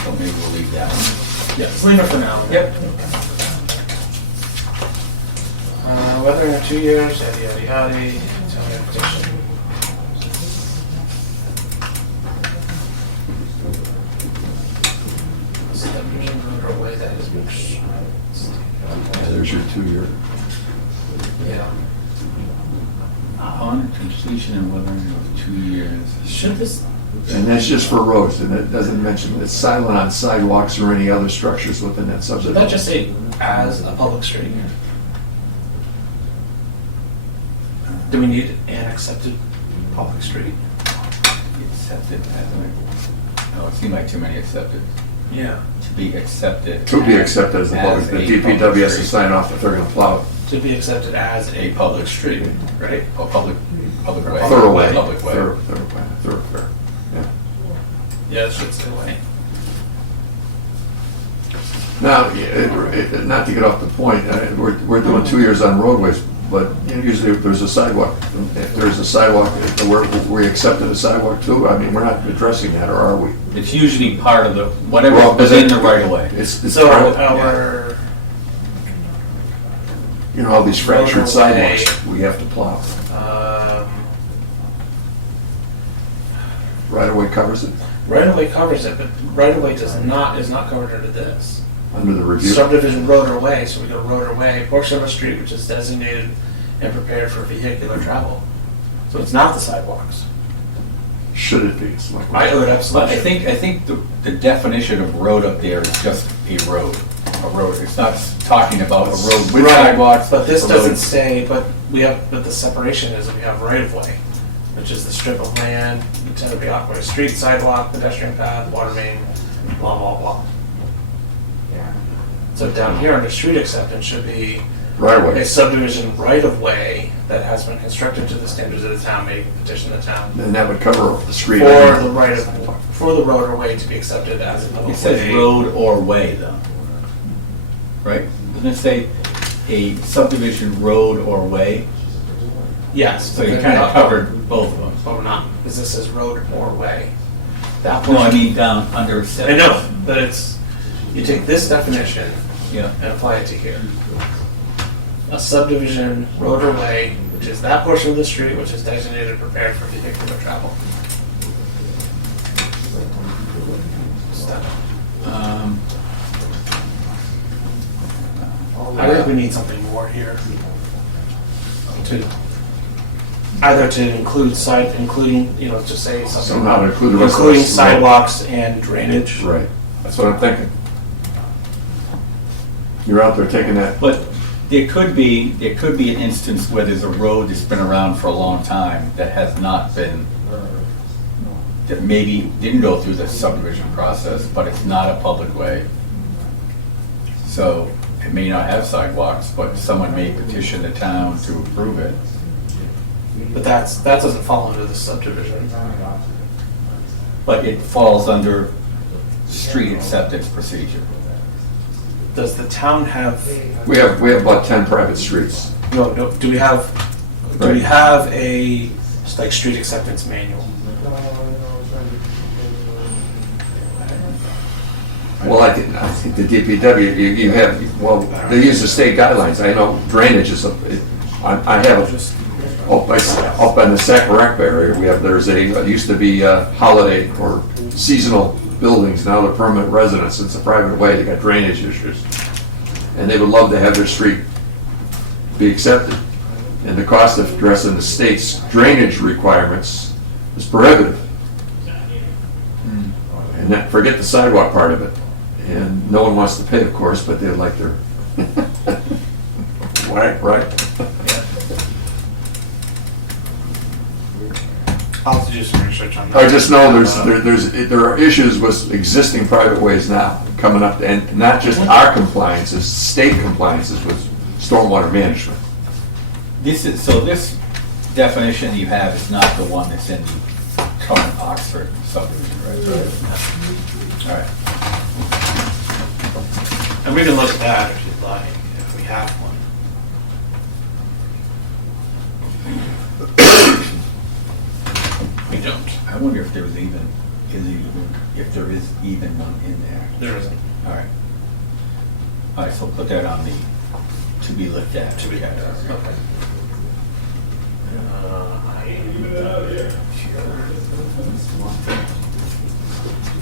So maybe we'll leave that one. yeah, let's leave it for now. Yep. Whether in 2 years, yada, yada, yada, tell me a petition. Subdivision road or way that is prescribed. Yeah, there's your 2-year. Yeah. Upon completion and whether of 2 years. Should this, And that's just for roads, and it doesn't mention, it's silent on sidewalks or any other structures within that should subdivision. that just say as a public street? Do we need an accepted public street? Accepted as a, no, it seemed like too many accepted. Yeah. To be accepted. To be accepted as a public, the DPW has to sign off that they're gonna plow it. To be accepted as A public street, right? or public way. Thoroughway. Public way. Thoroughfare, yeah. Yeah, it should say way. Now, not to get off the point, we're doing 2 years on roadways, but usually if there's a sidewalk, if there's a sidewalk, we accepted a sidewalk too, I mean, we're not addressing that, or are we? It's usually part of the, whatever Well, is in the right of way. It's So part of- our, you know, all these fractured Roadway. sidewalks, we have to plow. Right-of-way covers it, right-of-way covers it, but right-of-way is not covered under this. under the review. Subdivision road or way, so we go road or way, portion of a street which is designated and prepared for vehicular travel. So it's not the sidewalks. Should it be? It's like- I would But absolutely. I think the definition of road up there is just a road. A road, it's not talking about a road with Right, sidewalks. But this a road- doesn't say, but but the separation is that we have right of way, which is the strip of land intended to be occupied, by street, sidewalk, pedestrian path, water main, blah, blah, blah. So down here under street acceptance should be Right a away. subdivision right of way that has been constructed to the standards of the town, may petition the town And that would cover the street. for the right of, for the road or way to be accepted as a public It says way. road or way though, right? Doesn't it say a subdivision road or way? Yes. So you kind of covered both of them. But we're not, because this says road or way. That No, I portion- mean down under I seven. know, but it's, you take this definition Yeah, and apply it to here. A subdivision road or way, which is that portion of the street which is designated and prepared for vehicular travel. So, I think we need something more here. To, either to include including, just say something. Somehow include the rest of Including the- sidewalks and drainage. Right, that's what I'm thinking. You're out there taking that, but there could be an instance where there's a road that's been around for a long time that has not been, that maybe didn't go through the subdivision process, but it's not a public way. So it may not have sidewalks, but someone may petition the town to approve it. But that doesn't fall under the subdivision. But it falls under street acceptance procedure. Does the town have, we have about 10 private streets. no, do we have Right. a, like, street acceptance manual? Well, I think the DPW, you have, well, they use the state guidelines. I know drainage is, I have, up in the Sac Rec area, it used to be holiday or seasonal buildings, now they're permanent residents. It's a private way, they got drainage issues. And they would love to have their street be accepted. And the cost of addressing the state's drainage requirements is prohibitive. And that, forget the sidewalk part of it. And no one wants to pay, of course, but they'd like their, right? I'll have to do some research on that. I just know there are issues with existing private ways now coming up, and not just our compliances, state compliances with stormwater management. This definition you have is not the one that's in the current Oxford subdivision, right? All right. And we can look at that if you'd like, if we have one. We don't. I wonder if there is even one in there. There isn't. All right. All right, so put that on the to be looked at. To be looked at. Okay.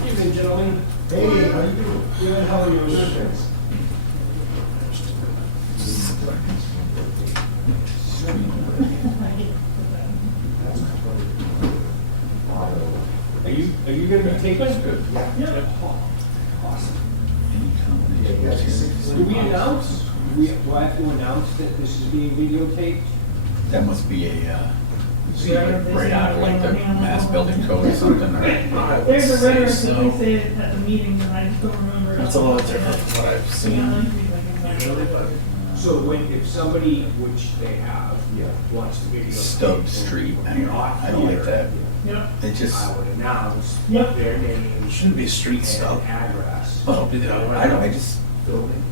Evening, gentlemen. Hey, how you doing? Good, how are you? Are you gonna be taking? Good. Yeah. Awesome. Do we announce, do I have to announce that this is being videotaped? That must be right out of like the Mass Building Code or something. Or, There's a reference that we say it at the meeting, but I just don't remember. That's a little different from what I've seen usually, but So if somebody, which they have, wants to videotape. Stubbs Street. I don't like that. Yep. It just. I would announce Yep. their name it shouldn't be street and stuff. address. Well, Do the other way. I don't. I just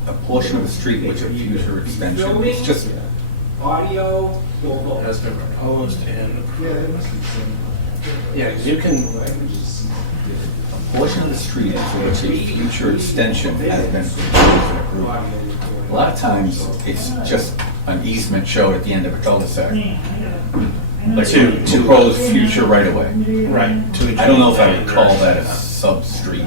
a portion of the street which a future extension. It's just Audio, go Has been proposed and approved. Yeah, 'cause you can, a portion of the street for which a future extension has been proposed and approved. A lot of times, it's just an easement showed at the end of a cul-de-sac. Like To- to propose future right away. right, to. I don't know if I would call that a sub-street.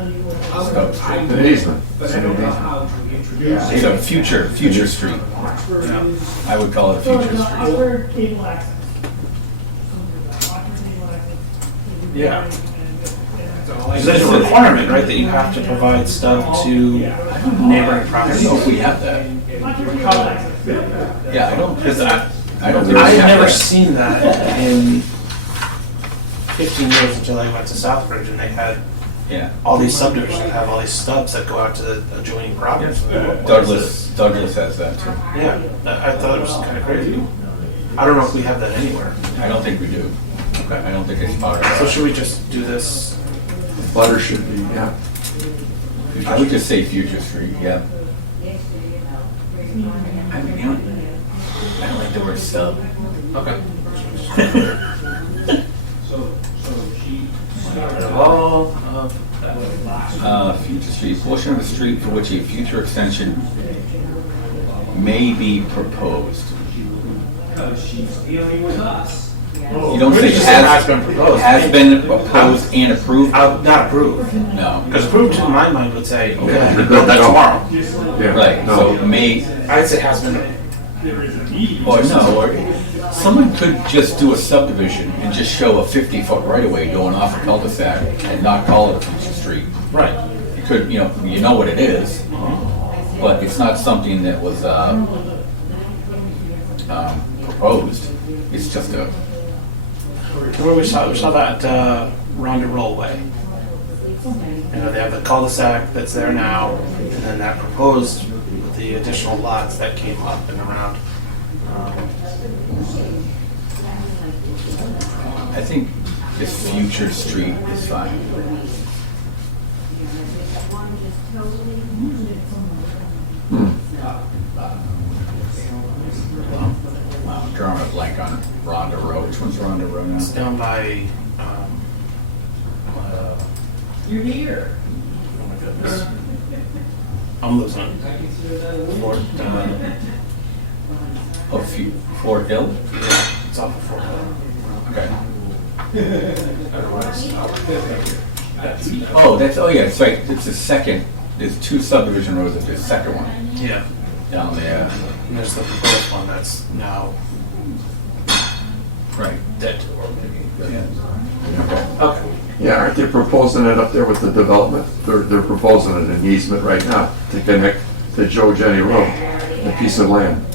Stub street. An easement. But I don't know how to introduce It's it. a future street. Oxford is, I would call it a So future it's street. Oxford cable access. Oxford cable access. Yeah. that's all I Because there's a requirement, right, that you have to provide stuff to neighboring I don't know properties. if we have that. Oxford cable access. Yeah, I don't, because I don't think I've we have never that. seen that in 15 years until I went to Southbridge and they had Yeah. all these subdivisions that have all these stubs that go out to the adjoining properties. Douglas has that too. Yeah, I thought it was kind of crazy. I don't know if we have that anywhere. I don't think we do. Okay. I don't think it's part of So that. should we just do this? Butter should be, yeah. I would just say Future Street, yeah. I mean, you know, I don't like the word sub. Okay. Future Street, portion of a street for which a future extension may be proposed. You don't say Just say has been proposed. Has been proposed and approved? Not approved. No. Because approved in my mind would say, okay, Yeah. build that tomorrow. Yeah, Right, no. so may, I'd say has been. or no, or someone could just do a subdivision and just show a 50-foot right-of-way going off a cul-de-sac and not call it a future street. Right. You could, you know what it is, but it's not something that was proposed. It's just a, Where we saw that Ronda Rollway. You know, they have the cul-de-sac that's there now, and then that proposed with the additional lots that came up and around. I think this future street is fine. Wow, I'm drawing a blank on Rhonda Road. Which one's Rhonda Road It's now? down by, You're here. oh my goodness. I'm losing it. Fort, Oh, Fort Hill? it's off of Fort Hill. Okay. Otherwise, Oh, yeah, it's right. It's the second, there's two subdivision roads, there's the second one yeah. down there. And there's the proposed one that's now Right. dead to the world, maybe. Yeah. Okay. Yeah, aren't they proposing it up there with the development? They're proposing it in easement right now to connect to Joe Jenny Road, the piece of land.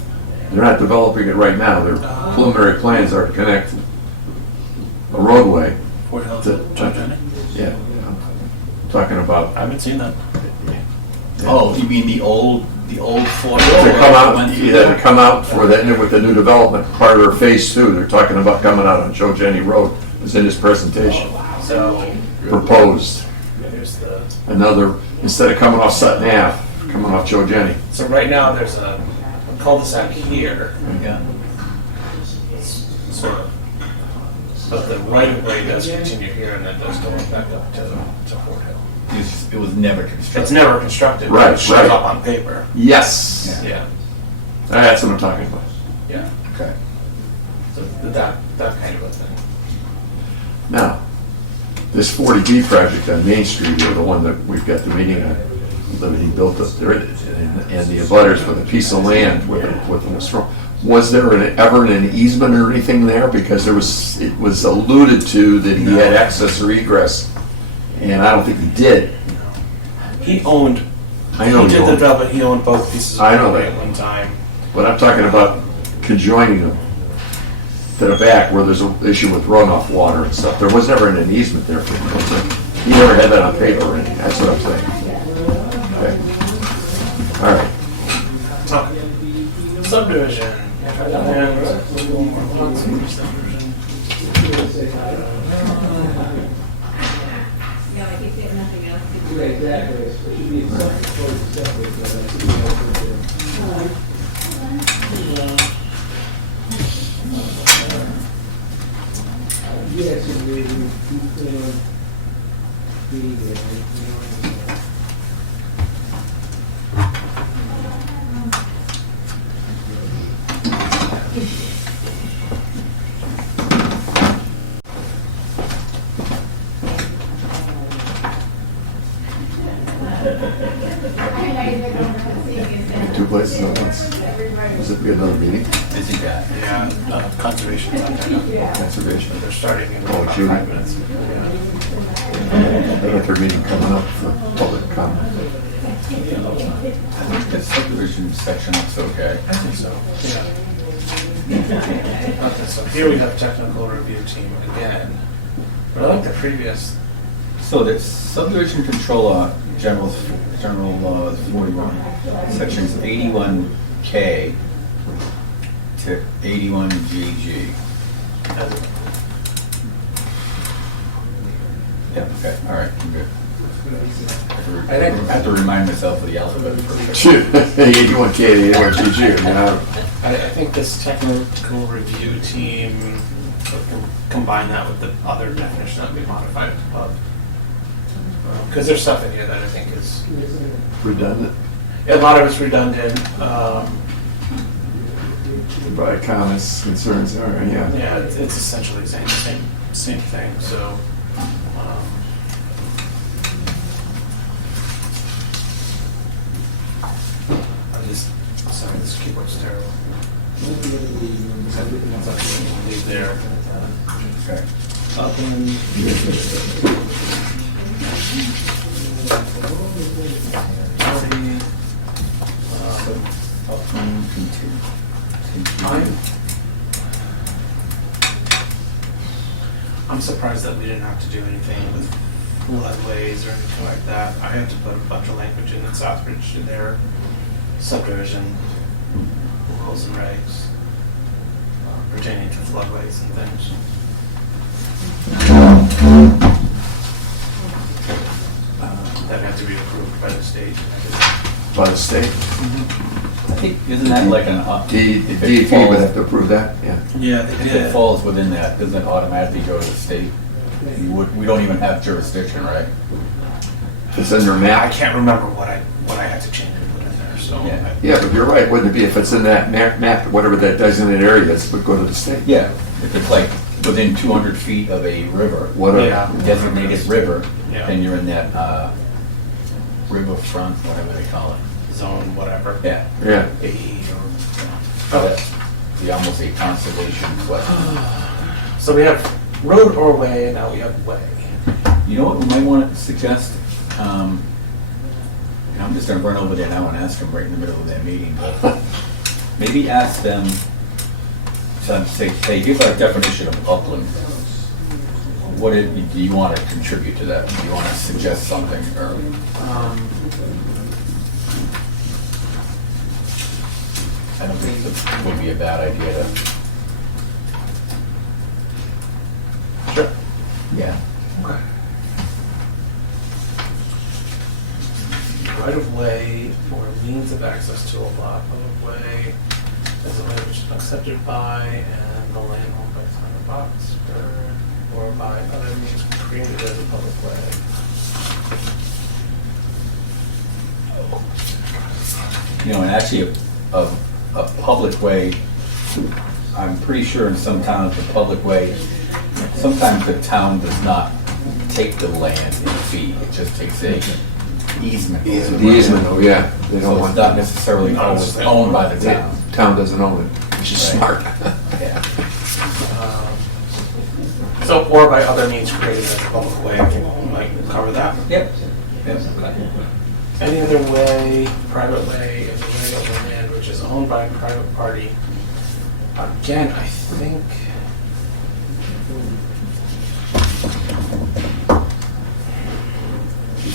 They're not developing it right now. Their preliminary plans are to connect a roadway Fort Hill to, to Joe Jenny? yeah, I'm talking about I haven't seen that. Oh, you mean the old Fort to Hill? come out, Went through yeah, there? to come out for that, with the new development, part of their phase two, they're talking about coming out on Joe Jenny Road. It's in his presentation, So proposed. there's the. Another, instead of coming off Sutton Ave, coming off Joe Jenny. So right now there's a cul-de-sac here, Yeah. sort of. But the right of way does continue here and then does go back up to Fort Hill. It was never constructed. It's never constructed, but Right, it shows right. up on paper. Yes, Yeah. that's what I'm talking about. Yeah. Okay. So that kind of a thing. Now, this 40B project on Main Street, or the one that we've got the meeting on, that he built up there, and the abutters with a piece of land with a strong, was there ever an easement or anything there? Because it was alluded to that he had access or egress, and I don't think he did. He owned. I know He he did the owned. job, but he owned both pieces of I know property that. at one time. But I'm talking about conjoining them to the back where there's an issue with runoff water and stuff. There was never an easement there for him. He never had that on paper or anything. That's what I'm saying. Okay. All right. Subdivision. Yeah, like if there's nothing else to do. Yeah, exactly. It should be separate, yes, and we plan being there. Two places at once. Was it be another meeting? Busy guy. Yeah, conservation's on there. Conservation. They're starting in Oh, about Judy. 5 minutes. They got their meeting coming up for public comment. I think the subdivision section looks okay. I think so. Yeah. Okay, so here we have technical review team again. But I like the previous, So the subdivision control law, general law 41, sections 81K to 81GG. Yeah, okay, all right, I'm good. I have to remind myself of the alphabet first. 81K, 81GG, I think this technical review team, we can combine that with the other definition that we modified to pub. Because there's stuff in here that I think is, redundant, a lot of it's redundant. by comments, concerns, all right, yeah. Yeah, it's essentially saying the same thing, so. I'm just, sorry, this keyboard's terrible. Leave there. Okay. Up and. I'm surprised that we didn't have to do anything with floodways or anything like that. I had to put a bunch of language in Southbridge in their subdivision rules and regs pertaining to floodways and things. That had to be approved by the state. By the state, I think, isn't that like an, if it DEP would have falls, to approve that, yeah. Yeah, if it falls within that, doesn't it automatically go to the state? We don't even have jurisdiction, right? It's in your I map. can't remember what I had to change and put in there, so. Yeah. Yeah, but you're right, wouldn't it be if it's in that map, whatever that designated area is, would go to the state? Yeah, if it's like within 200 feet of a river, Whatever. Yeah. designated river, Yeah. then you're in that riverfront, whatever they call it. Zone, whatever. Yeah. Yeah. AE or, That's the almost a conservation question. So we have road or way, and now we have way. You know what we might want to suggest? And I'm just gonna run over there now and ask them right in the middle of their meeting, but maybe ask them to say, hey, here's our definition of upland. Do you want to contribute to that? Do you want to suggest something, or? I don't think it would be a bad idea to. Sure. Yeah. Okay. Right of way or means of access to a lot of way is a language accepted by and the land owned by the town of Oxford or by other means created as a public way. You know, and actually, a public way, I'm pretty sure in some towns, the public way, sometimes the town does not take the land in fee, it just takes a easement. The easement, oh, yeah, they don't So want it's not that. necessarily always owned by the town. Town doesn't own it, which is Right. smart. Yeah. So, or by other means created as a public way, I think we might cover that. Yep. Yep. Any other way, private way, is a way over land which is owned by a private party. Again, I think.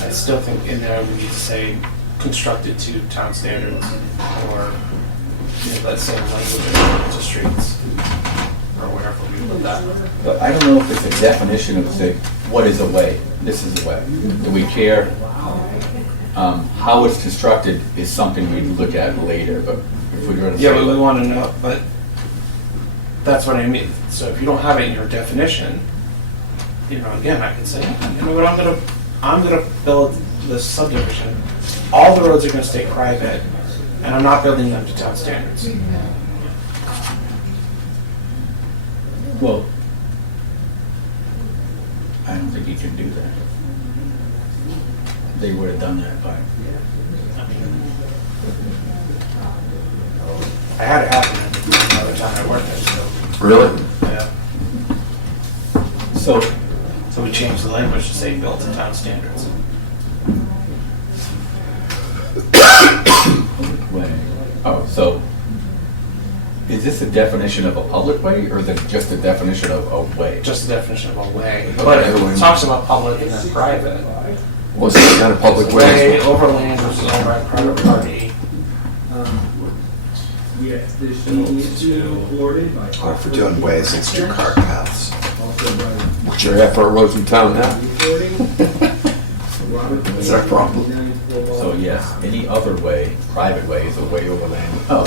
I still think in there we need to say constructed to town standards or, that same language to streets or wherever we put that. But I don't know if it's a definition of, say, what is a way? This is a way. Do we care? How it's constructed is something we look at later, but if we're going to Yeah, but we say, want to know, but that's what I mean. So if you don't have it in your definition, again, I can say, you know what, I'm gonna build this subdivision. All the roads are gonna stay private, and I'm not building them to town standards. well, I don't think you can do that. They would have done that by, I had it happen another time I worked there, so, Really? yeah. so, So we changed the language to say built to town standards. way. Oh, so, is this a definition of a public way, or is it just a definition of a way? Just the definition of a way. Okay. But it talks about public and then private. Well, it's not a public Way way. over land which is owned by a private party. Yes, this needs to be recorded by. Or if we're doing ways, it's through cart paths. Which are half our roads in town now. That's our problem. So yes, any other way, private way, is a way over land. Oh,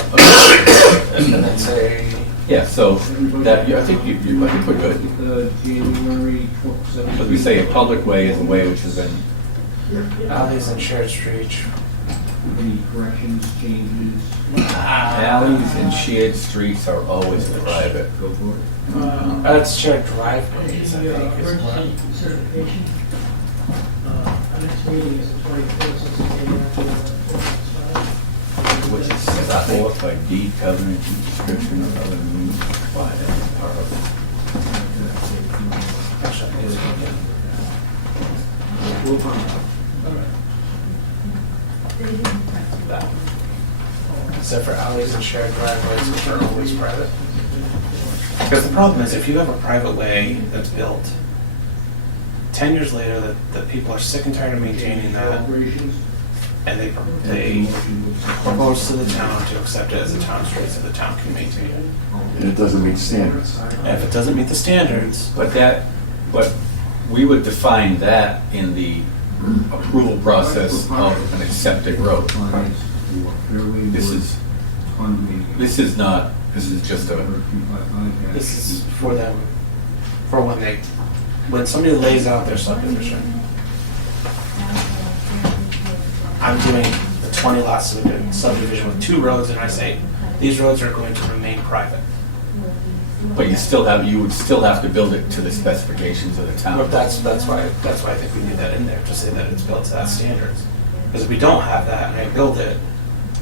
And then say, yeah, so that, I think I think we're good. January Because we say a public way is a way which has been, alleys and shared streets. Any corrections, changes? alleys and shared streets are always private. Go for it. That's shared driveways, I think, is what. Certification. Our next meeting is the 24th, so it's the day after the 24th. Which is set forth by deed, covenant, and description of other means provided as part of Actually, it is good. We'll find out. that. Except for alleys and shared driveways, which are always private. Because the problem is, if you have a private way that's built, 10 years later, the people are sick and tired of maintaining that, Operations. and they propose to the town to accept it as a town street so the town can maintain it. And it doesn't meet standards. And if it doesn't meet the standards, But we would define that in the approval process of an accepted road. This is not, this is just a, this is for them, for when somebody lays out their subdivision. I'm doing a 20 lot subdivision with 2 roads, and I say, these roads are going to remain private. but you would still have to build it to the specifications of the town. But that's why I think we need that in there, to say that it's built to that standards. Because if we don't have that and I build it,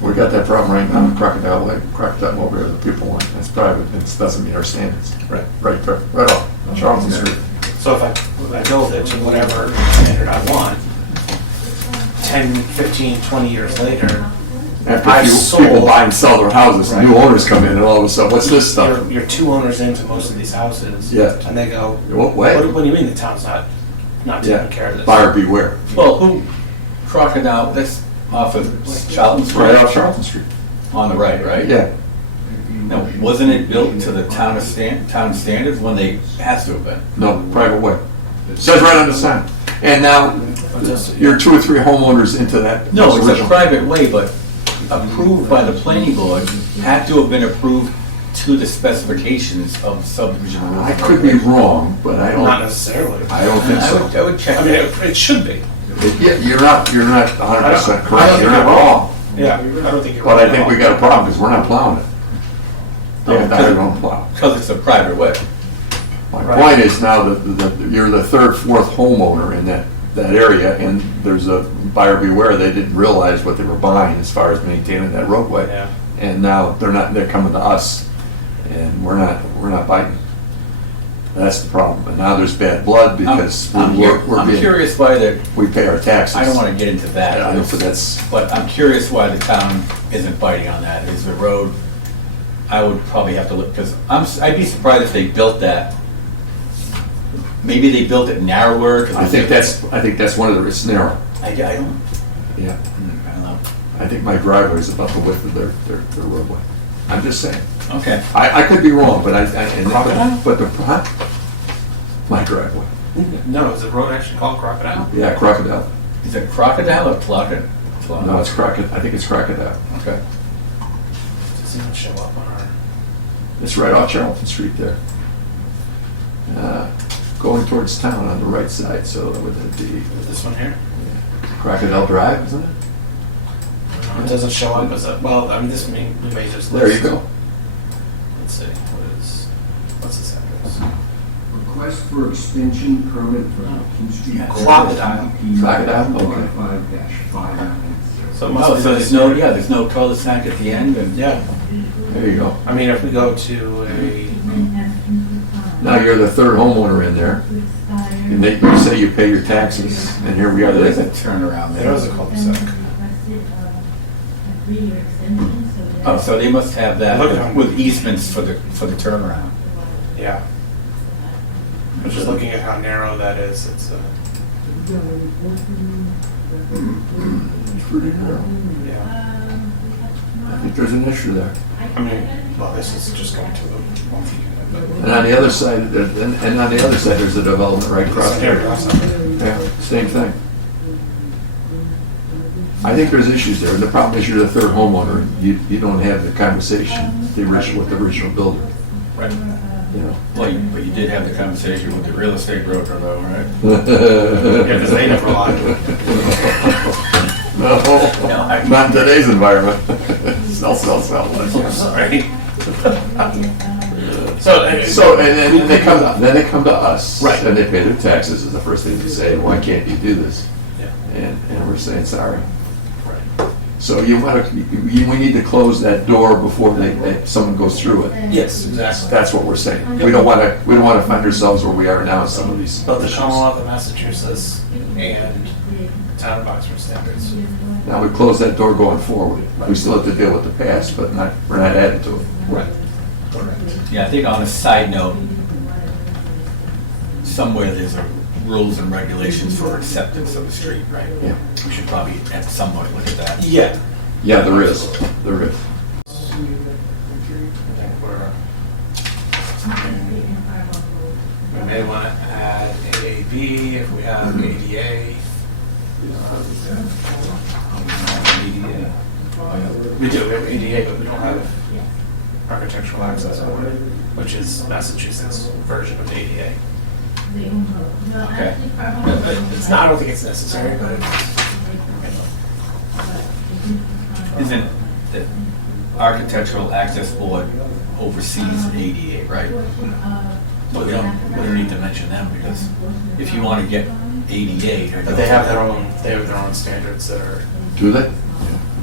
We got that problem right now in Crocodile Lake, Crocodile over there, the people want, it's private, it doesn't meet our standards. right. Right there, right off Charlton Street. So if I build it to whatever standard I want, 10, 15, 20 years later, After I people sold- buy and sell their houses, new owners come in and all of a sudden, what's this stuff? you're 2 owners into most of these houses. Yeah. And they go, What what way? do you mean the town's not Yeah, taking care of this? buyer beware. Well, Crocodile, that's off of Charlton Street. Right off Charlton Street. On the right, right? Yeah, Now, wasn't it built to the town standards when they, has to have been? no, private way. It says right on the sign. And now, you're 2 or 3 homeowners into that. No, it's a original. private way, but approved by the planning board, had to have been approved to the specifications of subdivision rules. I could be wrong, but I Not don't, necessarily. I don't think so. I would check I mean, that. it should be. Yeah, you're not 100% I don't correct, think you're not you're wrong. Yeah, I don't think you're But right I think we got a problem, because we're not plowing it. They have to hire their own plow. Because it's a private way. My Right. point is now that you're the 3rd, 4th homeowner in that area, and there's a buyer beware, they didn't realize what they were buying as far as maintaining that roadway. Yeah. And now they're coming to us, and we're not biting. That's the problem. And now there's bad blood because I'm we're being, curious why we pay our taxes. I don't want to get into that. Yeah, I know, but that's, But I'm curious why the town isn't biting on that. Is the road, I would probably have to look, because I'd be surprised if they built that. Maybe they built it narrower. 'cause I think that's one of the, it's narrow. I don't, Yeah. I don't know. I think my driveway is about the width of their roadway. I'm just saying. Okay. I could be wrong, but Crocodile? but huh? My driveway. No, is the road actually called Crocodile? Yeah, Crocodile. Is it Crocodile or Tlockin? No, it's Crocodile. I think it's Crocodile. Okay. Doesn't even show up on our. It's right off Charlton Street there. Going towards town on the right side, so that would be This one here? Crocodile Drive, isn't it? It doesn't show up as a, well, I mean, we may just. There you list. go. Let's see, what's this address? Request for extension permit for King Street. Yeah, Crocodile. Crocodile, okay. 5-5-5. So it must Oh, be so this there's no cul-de-sac at the end and. Yeah, There you go. I mean, if we go to a, Now you're the 3rd homeowner in there, and you say you pay your taxes, and here we are. There's a turnaround there there. is a cul-de-sac. Requested a 3-year extension, so Oh, so they must have that Look at with easements for the turnaround. Yeah. I'm just looking at how narrow that is. It's It's pretty narrow. yeah. I think there's an issue there. I mean, well, this is just going to a multi-unit, but And on the other side, there's a development right across here, there. across there. Yeah, same thing. I think there's issues there, and the problem is you're the third homeowner, you don't have the conversation, with the original builder, Right. you know. Well, but you did have the conversation with the real estate broker though, right? Yeah, because they never lied. No, not in today's environment. Sell. Sorry. So, and then they come to us. Right. And they pay their taxes, is the first thing they say, why can't you do this? Yeah. And we're saying, sorry. Right. So we need to close that door before someone goes through it. Yes, exactly. That's what we're saying. We don't want to find ourselves where we are now in some of these Both the issues. Commonwealth of Massachusetts and Town of Oxford standards. Now we close that door going forward. We still have to deal with the past, but we're not adding to it. Right. Correct. Yeah, I think on a side note, somewhere there's rules and regulations for acceptance of the street, right? Yeah. We should probably at some point look at that. Yeah. Yeah, there is. There is. I think we may want to add AAB if we have ADA. We do, we have ADA, but we don't have architectural access board, which is Massachusetts version of ADA. Okay. It's not, I don't think it's necessary, but Isn't the Architectural Access Board oversees ADA, right? But we don't need to mention them because if you want to get ADA. but they have their own standards that are, Do they?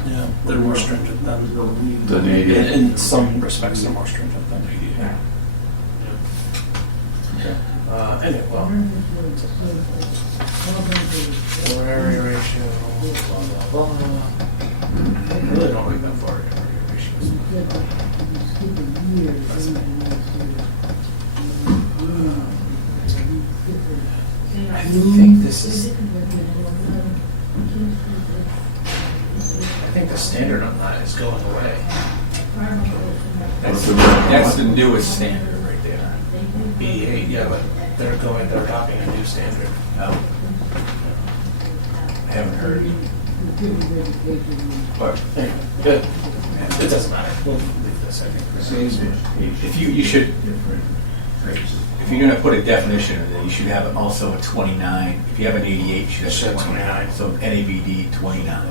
yeah, they're more stringent than, The ADA? in some respects, they're more stringent than ADA. Okay. Anyway, well, floor area ratio, blah, blah, blah. I really don't like that floor area ratios. I think this is, I think the standard on that is going away. That's the newest standard right there. EDA, yeah, but they're adopting a new standard. Oh. I haven't heard. But Anyway, good. It doesn't matter. We'll leave this, I think. if you should, if you're gonna put a definition of it, you should have it also a 29. If you have an 88, you should have Should a have 29. So NABD 29.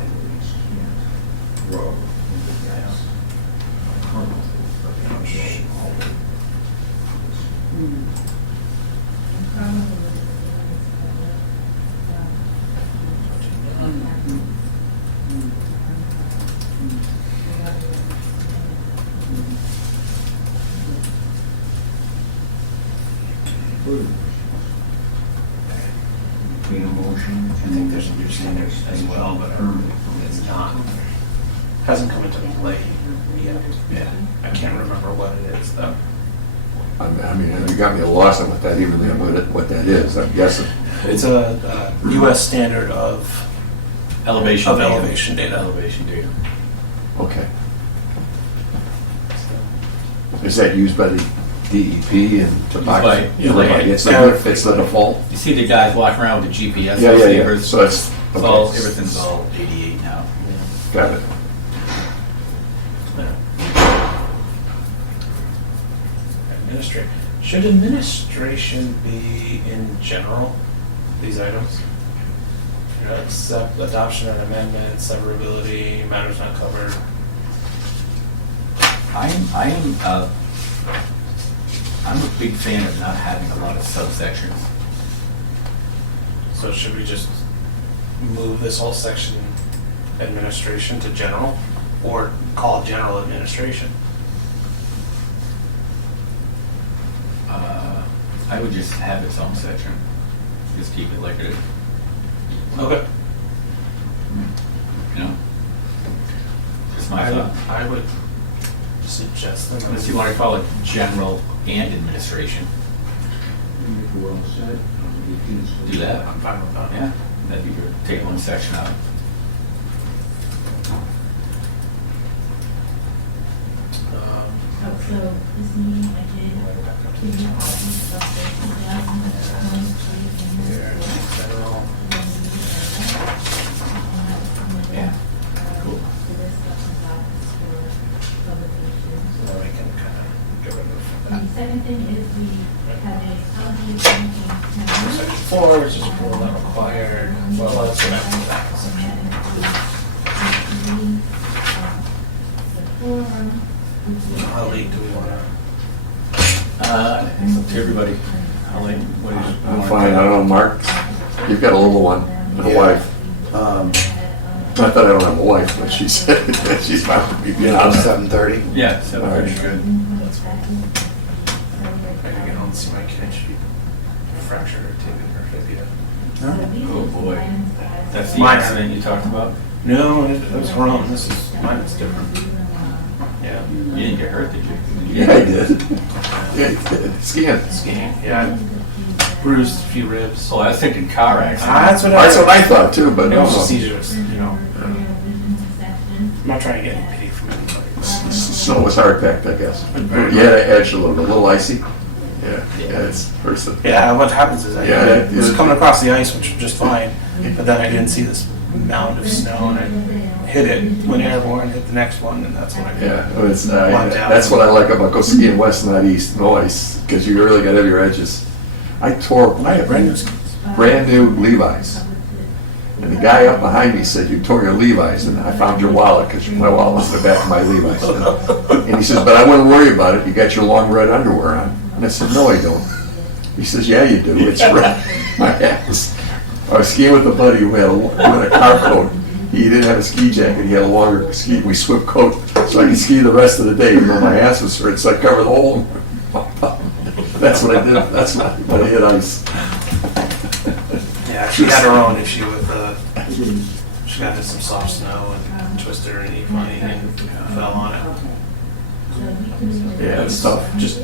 I think there's a new standard as well, but it's not, hasn't come into play yet. Yeah, I can't remember what it is though. I mean, you got me lost on what that is, I'm guessing. It's a US standard of Elevation Of data. elevation data. Elevation data. Okay. Is that used by the DEP and tobacco? by- Everybody, it's the default? You see the guys walking around with the GPS. Yeah. receivers? So it's, It's all, okay. everything's all 88 now. Got it. Administration. Should administration be in general, these items? You know, accept adoption and amendments, severability, matters not covered. I'm a big fan of not having a lot of subsections. So should we just move this whole section administration to general, or call it general administration? I would just have its own section. Just keep it like it is, Okay. you know? Just my thought. I would suggest them. Unless you want to call it general and administration. Do that. I'm fine with that. Yeah, that'd be good. Take one section out. So this meeting, I did give you copies of the 2023 Here, general. Yeah. Cool. So we can kind of get rid of The that. second thing is we have a county banking Section 4, which is rule not required. Well, let's go back to that section. How late do we want to? It's up to everybody. I'll let, what is, I'm fine, I don't know, Mark, you've got a little one, and a Yeah. wife. Um, Not that I don't have a wife, but she said, she's about to be being out. 7:30? Yeah, 7:30 is good. That's cool. I can get home and see my kid. She fractured her tibia, her fibia. Oh, boy. That's the Minor. accident you talked about? No, it was wrong. This is mine. Is different. Yeah. You didn't get hurt, did you? Yeah, I did. Yeah, I did. Skiing. Skiing. Yeah. Bruised a few ribs. Oh, I was thinking car accident. That's what That's what I thought too, but It was no. just easier, I'm not trying to get any pity from anybody. Snow was hard packed, I guess. Yeah, actually, a little icy. Yeah, it's first. Yeah, what happens is Yeah, I was it- coming across the ice, which was just fine, but then I didn't see this mound of snow, and I hit it, went airborne, hit the next one, and that's when I Yeah, it's, One down. that's what I like about go skiing west, not east, no ice, because you really got to have your edges. I had brand new Levi's. And the guy up behind me said, "You tore your Levi's," and I found your wallet, because my wallet was in the back of my Levi's. And he says, "But I wouldn't worry about it, you got your long red underwear on." And I said, "No, I don't." He says, "Yeah, you do, it's red." My ass. I was skiing with a buddy who had a car coat. He didn't have a ski jacket, he had a longer ski, we swim coat, so I could ski the rest of the day, even though my ass was hurt, so I covered the hole. That's what I did, that's when I hit ice. Yeah, she had her own issue with, she got into some soft snow and twisted her knee funny and fell on it. Yeah, it's tough. Just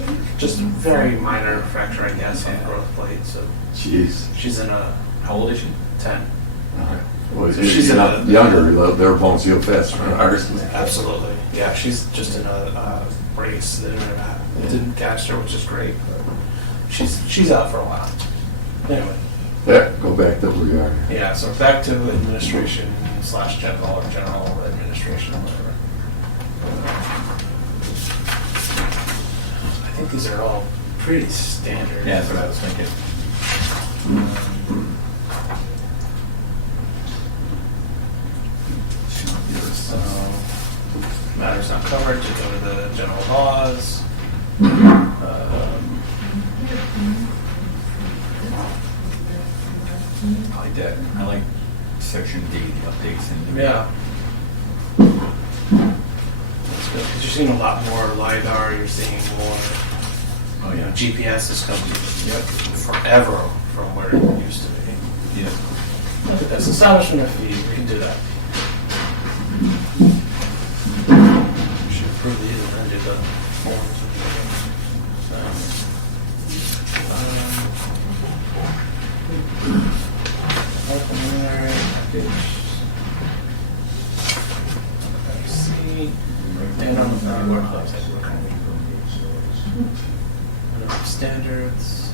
a very minor fracture, I guess, on the growth plate, so Jeez. she's in a How old is she? 10. Well, She's she's in not a- younger, their bones heal faster than ours. Absolutely. Yeah, she's just in a brace that didn't catch her, which is great, but she's out for a while. Anyway, Yeah, go back to where you are. yeah, so back to administration / general or general administration, whatever. I think these are all pretty standard. Yeah, that's what I was thinking. So, matters not covered to go to the general laws. I like that. I like section D, the updates and. Yeah. That's good, because you're seeing a lot more LiDAR, you're seeing more, Oh, yeah. GPS has come forever from where it used to be. Yeah. Look at this, establishment of fees, we can do that. Should approve these and then do the forms. Preliminary package. See, and on the workplace, standards.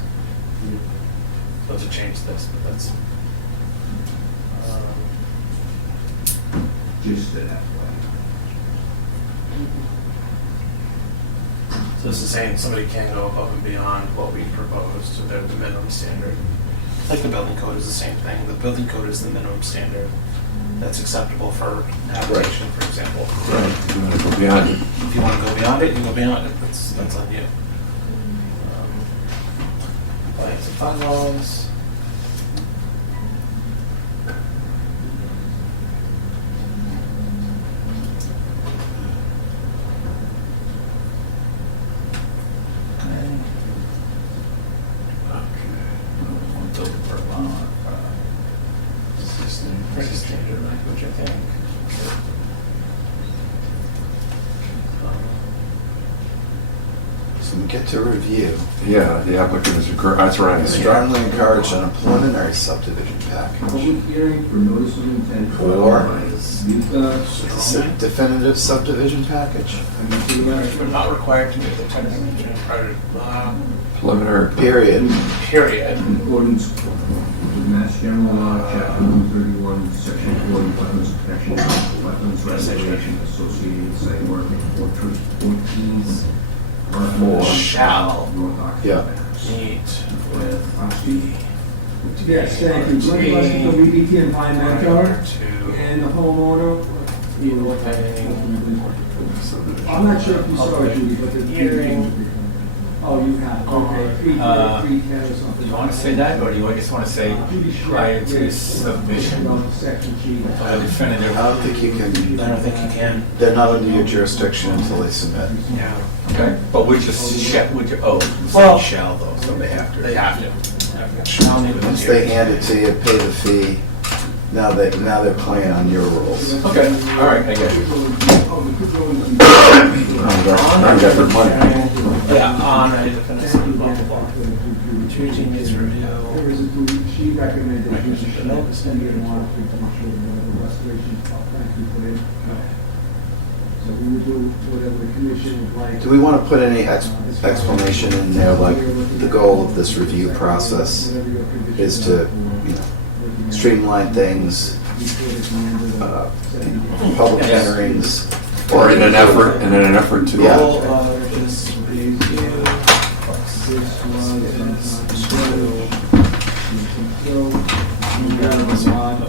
Supposed to change this, but that's. Just that So this is saying somebody can go above and beyond what we proposed to the minimum standard. Like the building code is the same thing. The building code is the minimum standard that's acceptable for habitation, for example. Right, you want to go beyond it. If you want to go beyond it, you go beyond it. That's on you. Compliance with bylaws. One building per lot. Pretty standard language, I think. So we get to review. Yeah, the applicant is encouraged, that's right. Strongly encouraged on a preliminary subdivision package. Public hearing for notice of intent. to Or- authorize Utah. Definitive subdivision package. We're not required to do the technical engineering project, Preliminary. Period. period. In accordance with Mass General Law, Chapter 131, Section 40, Wetlands Protection, Wetlands Restoration Associated with Site Work, 14, Or- Shall North Oxford, Yeah. Mass. meet with Oxford. Yes, thank you. Glenn West from EBT Environmental and the homeowner. I'm not sure if you saw it, Judy, but the Hearing. Oh, you have, okay, 310 or something. Do you want to say that, or do you just want to say Judy Schreck, prior to yes, submission? on the section sheet. Definitive? I don't think you can, I don't think you can. they're not under your jurisdiction until they submit. Yeah. Okay, but would you, would you, oh, Well- say shall though, so they have to. They have to. Shall meet with Once the they hand it to you, pay the fee, now they're playing on your rules. Okay, all right, I get you. I got the money. Yeah, on a definitive blah, blah, blah. Choosing this review. She recommended that you should help us send you a modification to make sure that the restoration plan you put in. So we would do whatever the commission would like. Do we want to put any explanation in there, like the goal of this review process is to, you know, streamline things, public hearings? Or in an effort to. Yeah. Goal of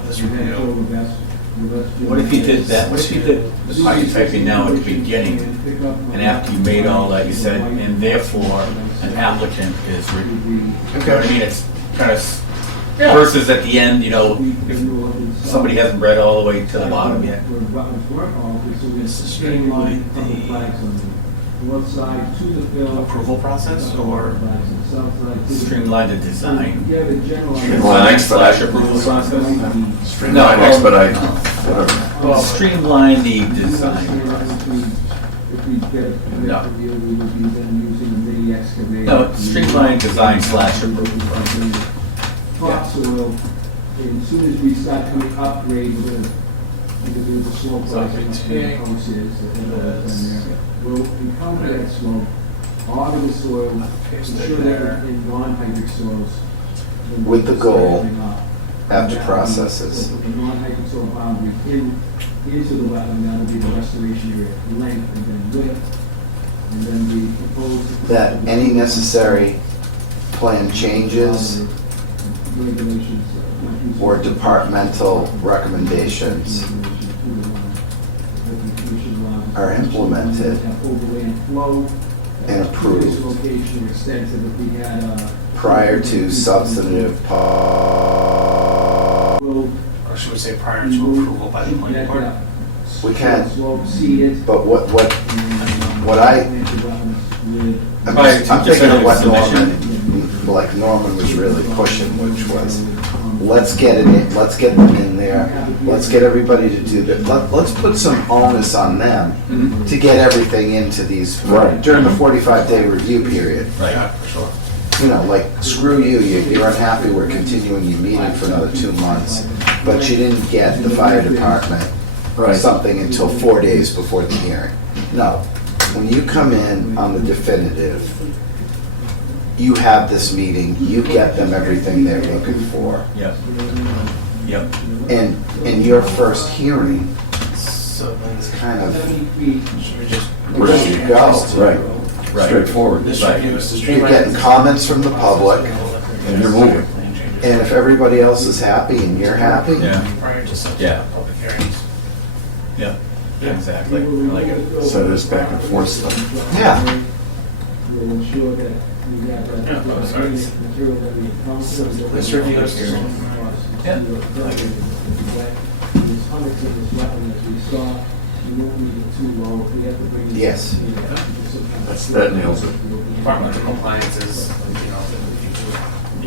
this review. What if you did that, what if you did the part you're typing now at the beginning, and after you made all that, you said, and therefore, an applicant is, you know what I mean, it's kind of, versus at the end, you know, if somebody hasn't read all the way to the bottom yet. This is streamline the north side to the bill. approval process, or Streamline the design. Streamline Slash approval process? Streamline, expedite, whatever. Well, streamline the design process. If we get a permit No. review, we would be then using the excavator. No, streamline design slash approval process. Topsoil, and as soon as we start coming upgrade, we're gonna, because there's a slope rise up where the house is, and we'll encounter that slope, auger the soil, ensure that in non-hydric soils. With the goal, after And processes. The non-hydric soil boundary into the wetland, that'll be the restoration area, length and then width, and then the proposed. That any necessary plan changes Regulations. or departmental recommendations are implemented and approved Location extensive, if we had prior to substantive or should we say prior to approval by the planning board? We can. Slope seeded. But what I'm thinking of what Norman was really pushing, which was, let's get it in, let's get them in there, let's get everybody to do that. Let's put some onus on them to get everything into these, Right. during the 45-day review period. Yeah, for sure. You know, like, screw you, you're unhappy, we're continuing your meeting for another 2 months, but you didn't get the fire department Right. something until 4 days before the hearing. No, when you come in on the definitive, you have this meeting, you get them everything they're looking for. Yep. Yep. And in your first hearing, So then it's kind of, should we just? where you go. Right, Right. straightforward. This Right. review is to You're streamline. getting comments from the public, And you're moving. and if everybody else is happy and you're happy, Yeah, Prior to some Yeah. public hearings. yeah, exactly. I like it. So this back and forth stuff. yeah. We'll ensure that we have that. Yeah, oh, sorry. Material that we encounter. This review is to- Yeah. There's hundreds of this wetland as we saw, you won't need it too low, we have to bring it. Yes. That nails it. Departmental compliance is, you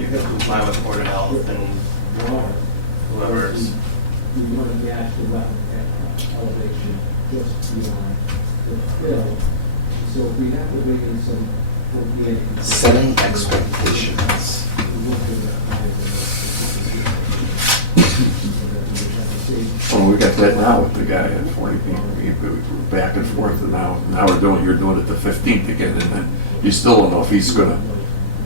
know, you comply with Board of Health and Water. whoever's. We want to match the wetland elevation just beyond the fill. So if we have to bring in some Setting expectations. Well, we got that now with the guy at 40 feet. We're back and forth, and now you're doing it the 15th again, and then you still don't know if he's gonna,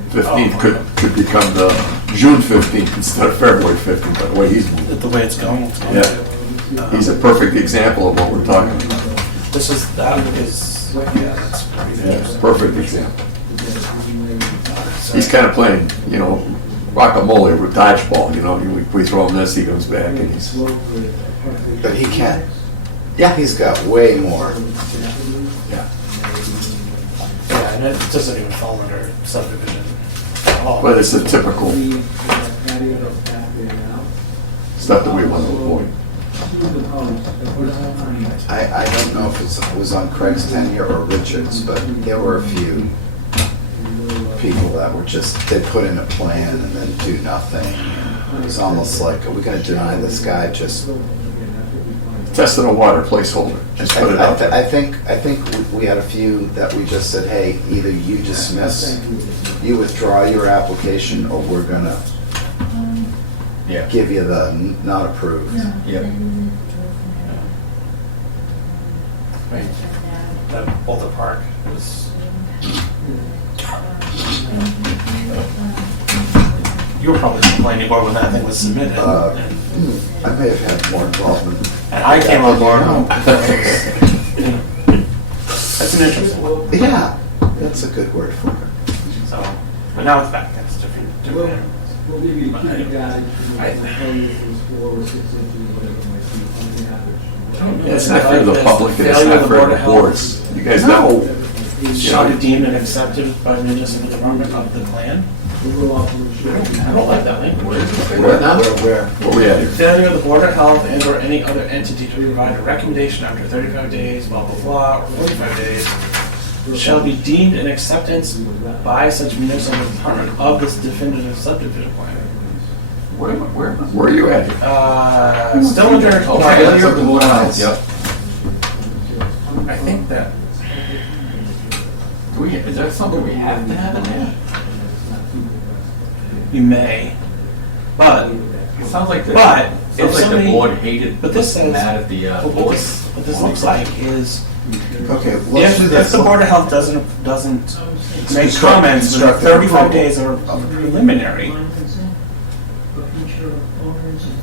15th could become the June 15th instead of February 15th, by the way he's moving. The way it's going, it's going. Yeah, he's a perfect example of what we're talking about. This is, that is, yeah, that's pretty Yeah, interesting. perfect example. He's kind of playing, you know, guacamole with dodgeball, you know, we throw him this, he comes back, and he's, But he can. Yeah, he's got way more. yeah. Yeah, and it doesn't even fall under subdivision at all. But it's the typical stuff that we want to avoid. I don't know if it was on Craig's tenure or Richard's, but there were a few people that were just, they put in a plan and then do nothing. It was almost like, are we gonna deny this guy just? Testing a water placeholder, just put it out there. I think we had a few that we just said, hey, either you dismiss, you withdraw your application, or we're gonna Yeah. give you the not approved. Yep. Right. That Boulder Park was. You were probably on the planning board when that thing was submitted. I may have had more involvement. And I came on board. That's an interesting one. Yeah, that's a good word for it. So, but now it's back. It's different. different. We'll give you a key guide. I- Is 4 or 6 inches, whatever it might be, on the average. Yeah, it's not fair to the public, and it's Failure not of the fair Board to of the boards. You guys know, Shall be deemed and accepted by municipal department of the plan. We will also ensure. I don't like that language. Where now? Where? what we had here. Failure of the Board of Health and or any other entity to provide a recommendation after 35 days, blah, blah, blah, or 45 days, shall be deemed an acceptance by such municipal department of this definitive subdivision plan. Where are you at here? Still under Failure of the Board of Health. Yep. I think that, Is that something we have to have in there? you may, but, It sounds like the, But, if sounds like the somebody- board hated, but this says, mad at the what board. this looks like is, Okay, let's do if this. the Board of Health doesn't make comments for 35 days of a preliminary,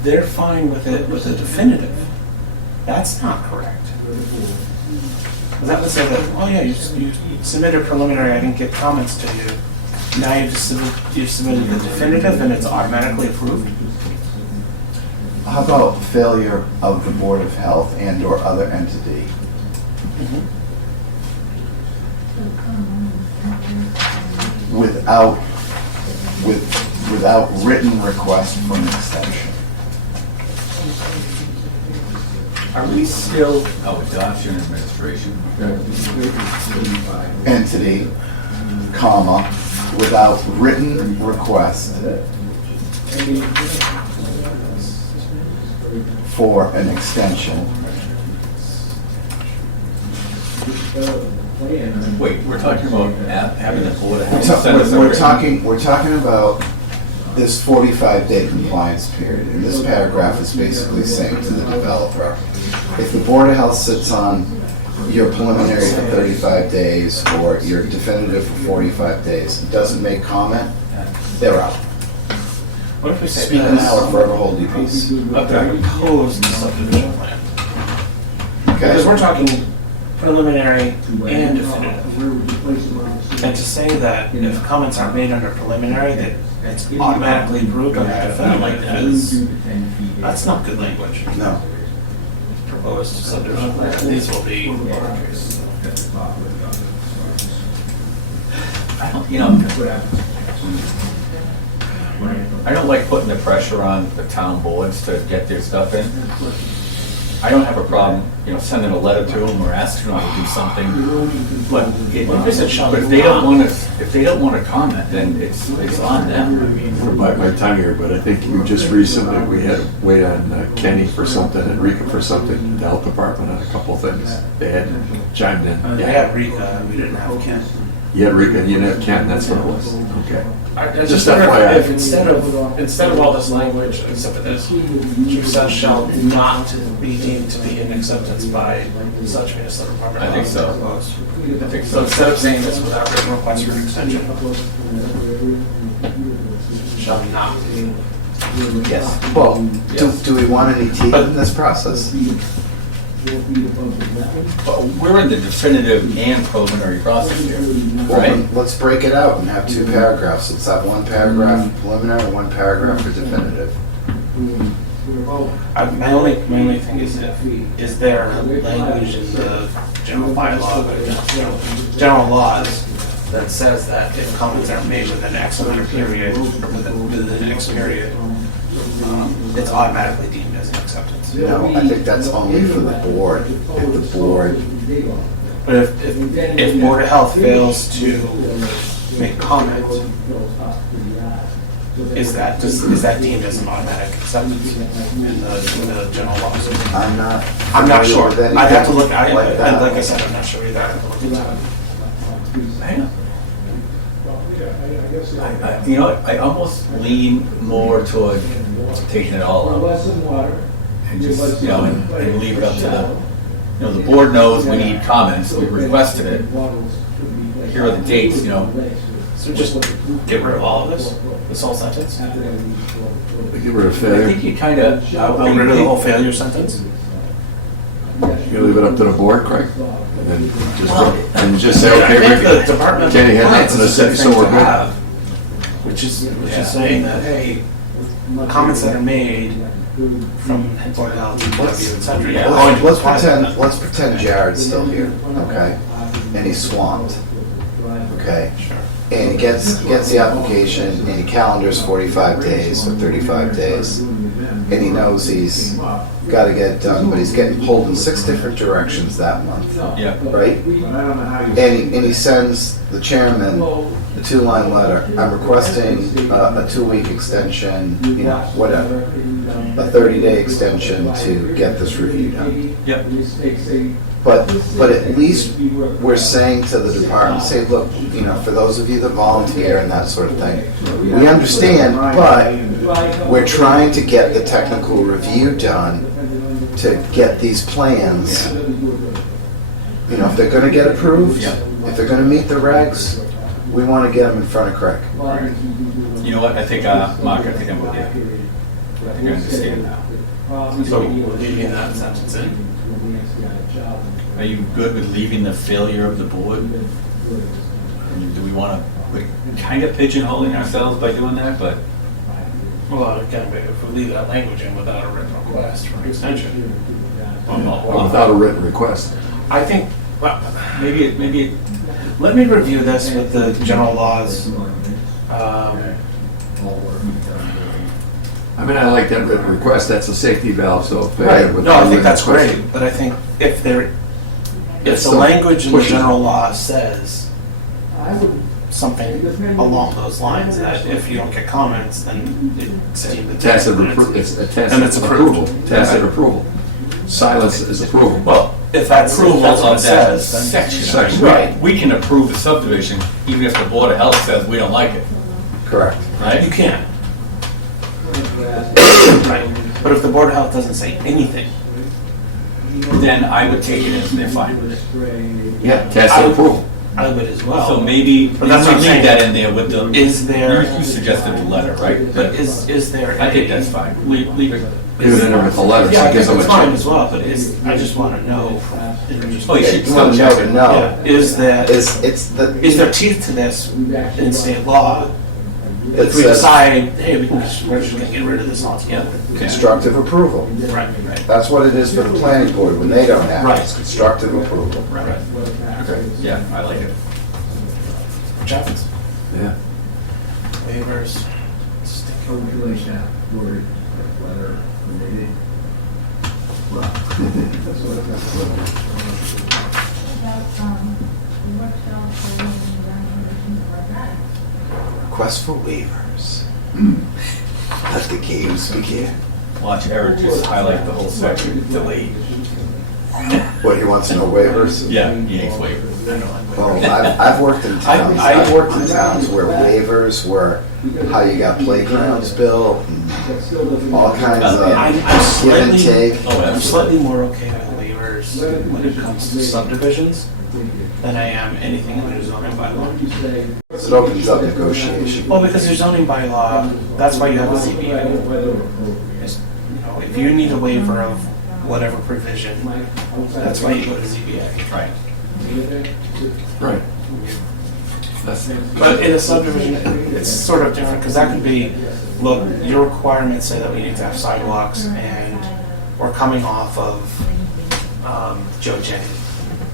they're fine with it with a definitive. That's not correct. That would say that, oh yeah, you submitted a preliminary, I didn't get comments to you. Now you submitted the definitive and it's automatically approved. How about failure of the Board of Health and or other entity? Without written request for an extension. Are we still, adoption administration? Entity, comma, without written request for an extension. Wait, we're talking about having the board of health send us a We're written- talking about this 45-day compliance period, and this paragraph is basically saying to the developer, if the Board of Health sits on your preliminary for 35 days or your definitive for 45 days, and doesn't make comment, they're out. What if we say Speak now or forever hold your peace. of the proposed subdivision plan? Because Okay? we're talking preliminary and definitive. Where would you place them on the scene? And to say that if comments aren't made under preliminary, that it's automatically approved under definitive, that's not good language. No. Proposed subdivision plan, these will be. I don't, I don't like putting the pressure on the town boards to get their stuff in. I don't have a problem, sending a letter to them or asking them to do something, but if they don't want to, comment, then it's on them. I mean, We're by my time here, but I think you just recently, we had to wait on Kenny for something and Rika for something, the health department on a couple of things. They had chimed in. They had Rika, we didn't have Ken. You had Rick and you had Ken, that's what it was. Okay. I Just just wonder FYI. if instead of all this language, except for this, success shall not be deemed to be an acceptance by such municipal department. I think so. I think So so. instead of saying this without written request for an extension, shall not be. Yes. Well, do we want any teeth in this process? But we're in the definitive and preliminary process here, Well, right? then let's break it out and have two paragraphs. Let's have one paragraph for preliminary, one paragraph for definitive. My only thing is there language in the general bylaw, general laws that says that if comments are made within X amount of period, or within X period, it's automatically deemed as an acceptance. No, I think that's only for the board. If the board, But if Board of Health fails to make comment, is that deemed as an automatic acceptance in the general laws? I'm not. I'm not sure. familiar with I'd have to look, anything like that. like I said, I'm not sure either. I'd have to look into it. Hang on. You know what, I almost lean more toward taking it all out and just, you know, and leave it up to the, the board knows we need comments, we requested it. Here are the dates, So just get rid of all of this whole sentence? Get Get rid of I failure. think you kind of. rid of the whole failure sentence? You leave it up to the board, Craig? And then just say, I think the okay, department Kenny had compliance nothing to is a say, good so thing we're to good. have, which is saying that, hey, comments that are made from Board of Health, DPW, et cetera. Yeah. we're going to Let's apply to pretend, them. let's pretend Jared's still here, okay? And he's swamped, okay? Sure. And he gets the application and he calendars 45 days or 35 days. And he knows he's got to get it done, but he's getting pulled in 6 different directions that month, Yeah. right? And he sends the chairman a 2-line letter. I'm requesting a 2-week extension, whatever. A 30-day extension to get this review done. Yep. But at least we're saying to the department, say, look, for those of you that volunteer and that sort of thing, we understand, but we're trying to get the technical review done to get these plans. If they're gonna get approved, if they're gonna meet the regs, we wanna get them in front of Craig. You know what, I think, Mark, I think I'm with you. I think I understand now. So we're leaving that sentence in. Are you good with leaving the failure of the board? I mean, do we want to, we're kind of pigeonholing ourselves by doing that, but Well, again, if we leave that language in without a written request for an extension. Without a written request. I think, well, maybe it, let me review this with the general laws. I mean, I like that written request, that's a safety valve, so. Right. No, I think that's great, but I think if the still language in the pushing it. general law says something along those lines, that if you don't get comments, then it's deemed a Tacit, it's it's a And it's tacit approved. approval, tacit Right. approval. Silence is approval. Well, if that's approval what of it that says, then section. Section. Right. We can approve a subdivision even if the Board of Health says we don't like it, Correct. you right? can. Right. But if the Board of Health doesn't say anything, Then I would take it as they're fine with it. Yeah, tacit approval. I would as well. So maybe, But that's what I'm leave saying. that in there with the. Is there- You suggested the letter, right? But is there? I think that's fine. Leave it. Leave it in there with the letter, Yeah, so I it gives think them it's a fine chance. as well, but I just want to know. Oh, you should You want to still know check to it. know. Yeah, is there teeth to this in state law? That If we says decide, hey, we're just going to get rid of this altogether. constructive approval. Right, right. That's what it is for the planning board when they don't act. Right. It's constructive approval. Right. Okay, yeah, I like it. Which happens. Yeah. Waivers. How would you like that word, letter, related? Well, that's what The workshop for the conditions for that. Request for waivers. Let the games begin. Watch Eric just highlight the whole section, delete. What, he wants no waivers? Yeah, he hates waivers. I don't like Well, waivers. I've worked in towns, I- I've worked in towns where waivers were how you got playgrounds built and That still doesn't. all kinds of I'm give and slightly, take. Oh, I'm absolutely. slightly more okay with waivers when it comes to subdivisions than I am anything in the zoning bylaw. You say. It opens up negotiation. Well, because your zoning bylaw, that's why you have a ZBA. Is, if you need a waiver of whatever provision, that's why you go to ZBA. Right. Right. That's, But in a subdivision, it's sort of different, because that could be, look, your requirements say that we need to have sidewalks, and we're coming off of Joe Jennings.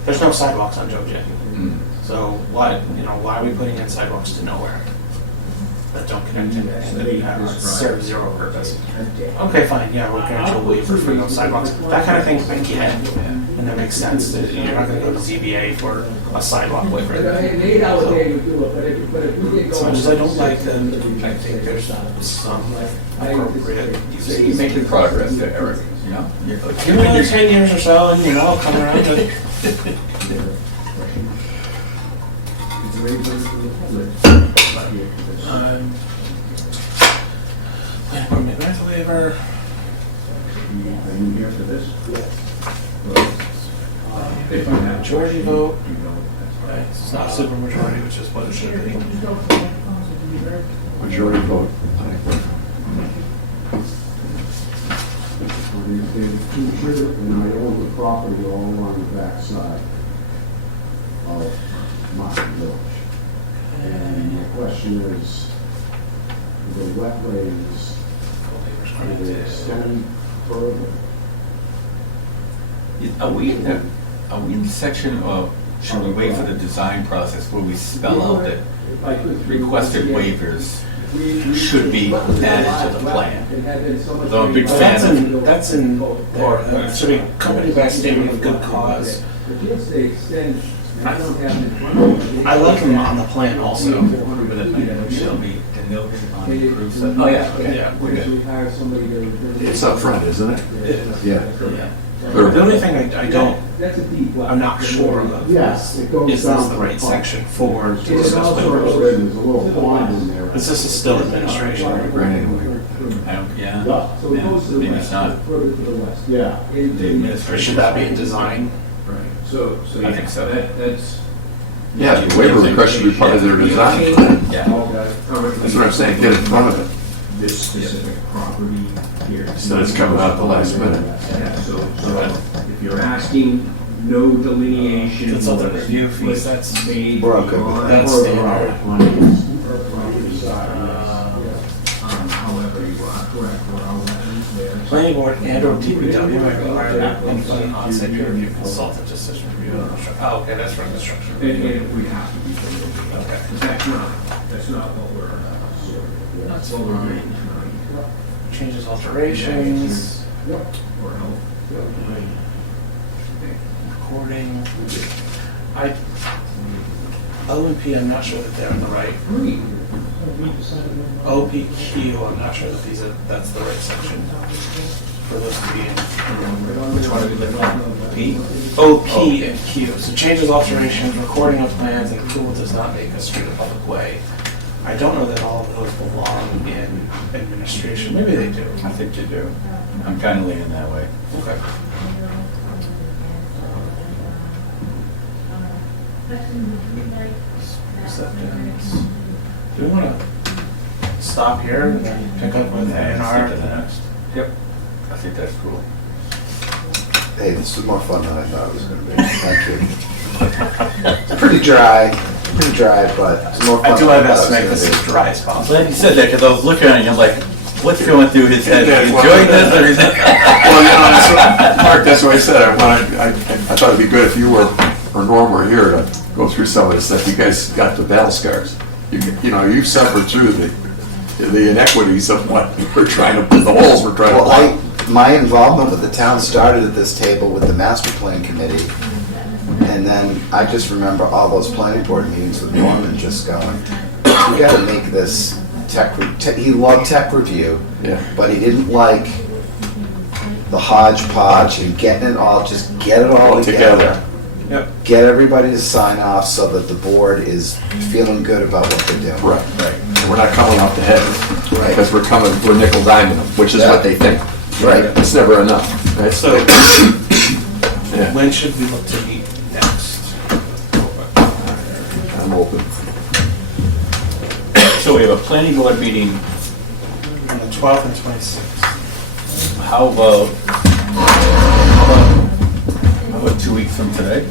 There's no sidewalks on Joe Jennings. So why are we putting in sidewalks to nowhere that don't connect to that serve zero purpose? Okay, fine, yeah, we'll grant you a waiver for no sidewalks. That kind of thing, I get, and that makes sense. You're not gonna go to ZBA for a sidewalk waiver. An 8-hour day would do it, but if we get As going. much as I don't like them, I think there's some appropriate. You're making progress there, Eric, you know? Give me another 10 years or so, and I'll come around to it. Planning board may grant a waiver. Are you here for this? Majority vote. Right, it's not a super majority, which is what it should be. majority vote. There's two children, and I own the property all along the back side of Martin Village. And the question is, the wetlands, do they extend further? Are we in the section of, should we wait for the design process where we spell out that requested waivers should be added to the plan? Though I'm a big fan That's in there. It should be accompanied by a statement of good cause. I like them on the plan also. With it, shall be denoted on the approved sub- Oh, yeah, okay, Yeah, we're good. It's up front, isn't it? Yeah. Yeah. The only thing I don't, That's a deep well. I'm not sure of Yes, it goes is down. this the to right pump. section for to It's discuss also waivers? written, there's a little pond in there. Because this is still administration. Granting a waiver. I don't, yeah, So it goes to the maybe west, it's not. further to the west. Yeah. The Or administration. should that be in design? Right, so I think so. That's. Yeah, the waiver request should be part of their design plan. Yeah. That's what I'm saying, get in front of it. This specific property here. Instead of it's coming out the last minute. Yeah, so if you're asking no delineation. That's other review fees, that's- made We're okay with beyond- That's standard. However, you are correct, there are wetlands there. Planning board and or DPW might require that input on on-site peer review consultant decision review. Oh, okay, that's for construction. And it would have to be. Okay. That's not what we're, that's what we're doing tonight. Changes, alterations, Or help. recording. O&P, I'm not sure that they're in the right. OPQ, I'm not sure that that's the right section for those to be in. Which one are we looking at? P? OP and Q. So changes, alterations, recording of plans, and approval does not make a street a public way. I don't know that all of those belong in administration. Maybe they do. I think you do. I'm kind of leaning that way. Okay. Acceptance. Do we want to stop here and then pick up with A&R at the next? Yep. I think that's cool. Hey, this was more fun than I thought it was gonna be. Thank you. It's pretty dry, but it's more fun. I do my than I best to thought make it was this as gonna be. dry as possible. Glad you said that, because I was looking at you, I'm like, what's going through his head? Yeah, You well- enjoying this, or is it? Well, you know, Mark, that's what I said, I thought it'd be good if you were, or Norm were here to go through some of this stuff. You guys got the battle scars. You know, you've suffered through the inequities of what we're trying to, the holes we're trying to Well, plug. my involvement with the town started at this table with the master plan committee. And then I just remember all those planning board meetings with Norman just going, we gotta make this he loved tech review, Yeah. but he didn't like the hodgepodge and getting it all, just get it all All together. together. Yep. get everybody to sign off so that the board is feeling good about what they're doing. Right. And we're not coming off the head. Right. Because we're nickel diming them, which is Yeah. what they think. Right. It's never enough. Right? So, Yeah. when should we look to meet next? I'm open. So we have a planning board meeting, On the 12th and 26th. how about 2 weeks from today?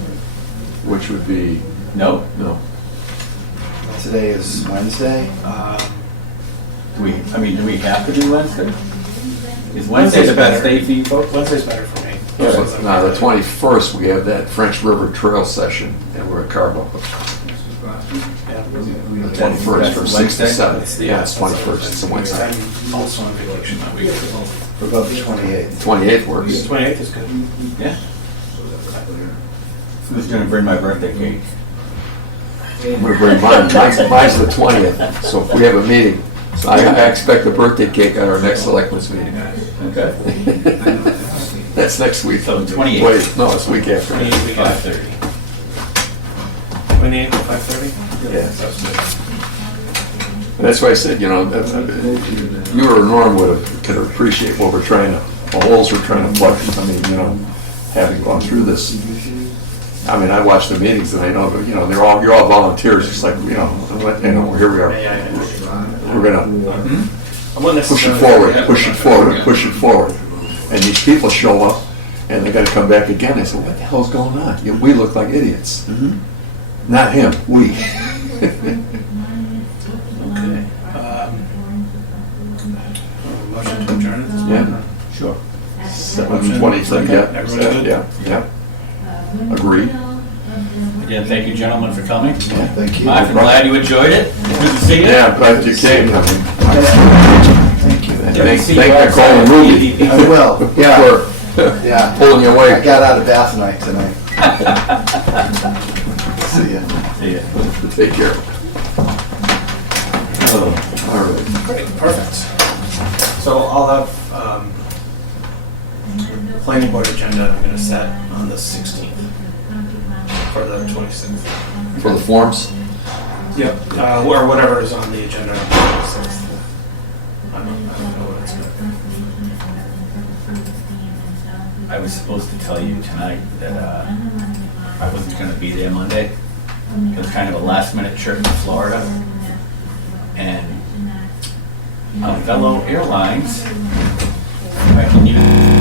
Which would be, No? no. Today is Wednesday. Do we have to do Wednesday? Is Wednesday Wednesday's the best better. day for you folks? Wednesday's better for me. Now, the 21st, we have that French River Trail session, and we're at Carbo. Yeah. The 21st from 6 to Wednesday? 7. Yeah, it's 21st, it's a Wednesday. I'm also on vacation that week. What about the 28th? 28th works. 28th is good. Yeah. Who's gonna bring my birthday cake? I'm gonna bring mine. Mine's the 20th, so if we have a meeting, I expect a birthday cake at our next selectmen's meeting. Okay. That's next week. So the 28th. Wait, no, it's the week after. 28th, we got 5:30. 28th at 5:30? Yeah. And that's why I said, you or Norm could appreciate what we're trying to, the holes we're trying to plug. I mean, having gone through this. I mean, I watch the meetings and I know, you're all volunteers, just like, here we are. We're gonna push it forward, push it forward, push it forward. And these people show up and they gotta come back again. They say, what the hell's going on? We look like idiots. Not him, we. Okay. Motion to adjourn at this point? Yeah, Sure. 7:20, Okay. yeah. Everybody good? Yeah. Agreed. Again, thank you gentlemen for coming. Thank you. I'm glad you enjoyed it. Good to see you. Yeah, glad you came. Thank you. Thank See you Nicole outside and the Ruby DEP. I will, yeah, for yeah. pulling you I away. got out of bath night tonight. See ya. See ya. Take care. Oh, all right. Great, perfect. So I'll have planning board agenda I'm going to set on the 16th for the 26th. For the forms? Yep. Or whatever is on the agenda on the 26th. I don't know what it's going to be. I was supposed to tell you tonight that I wasn't going to be there Monday. It was kind of a last minute trip to Florida. And Vello Airlines, I can use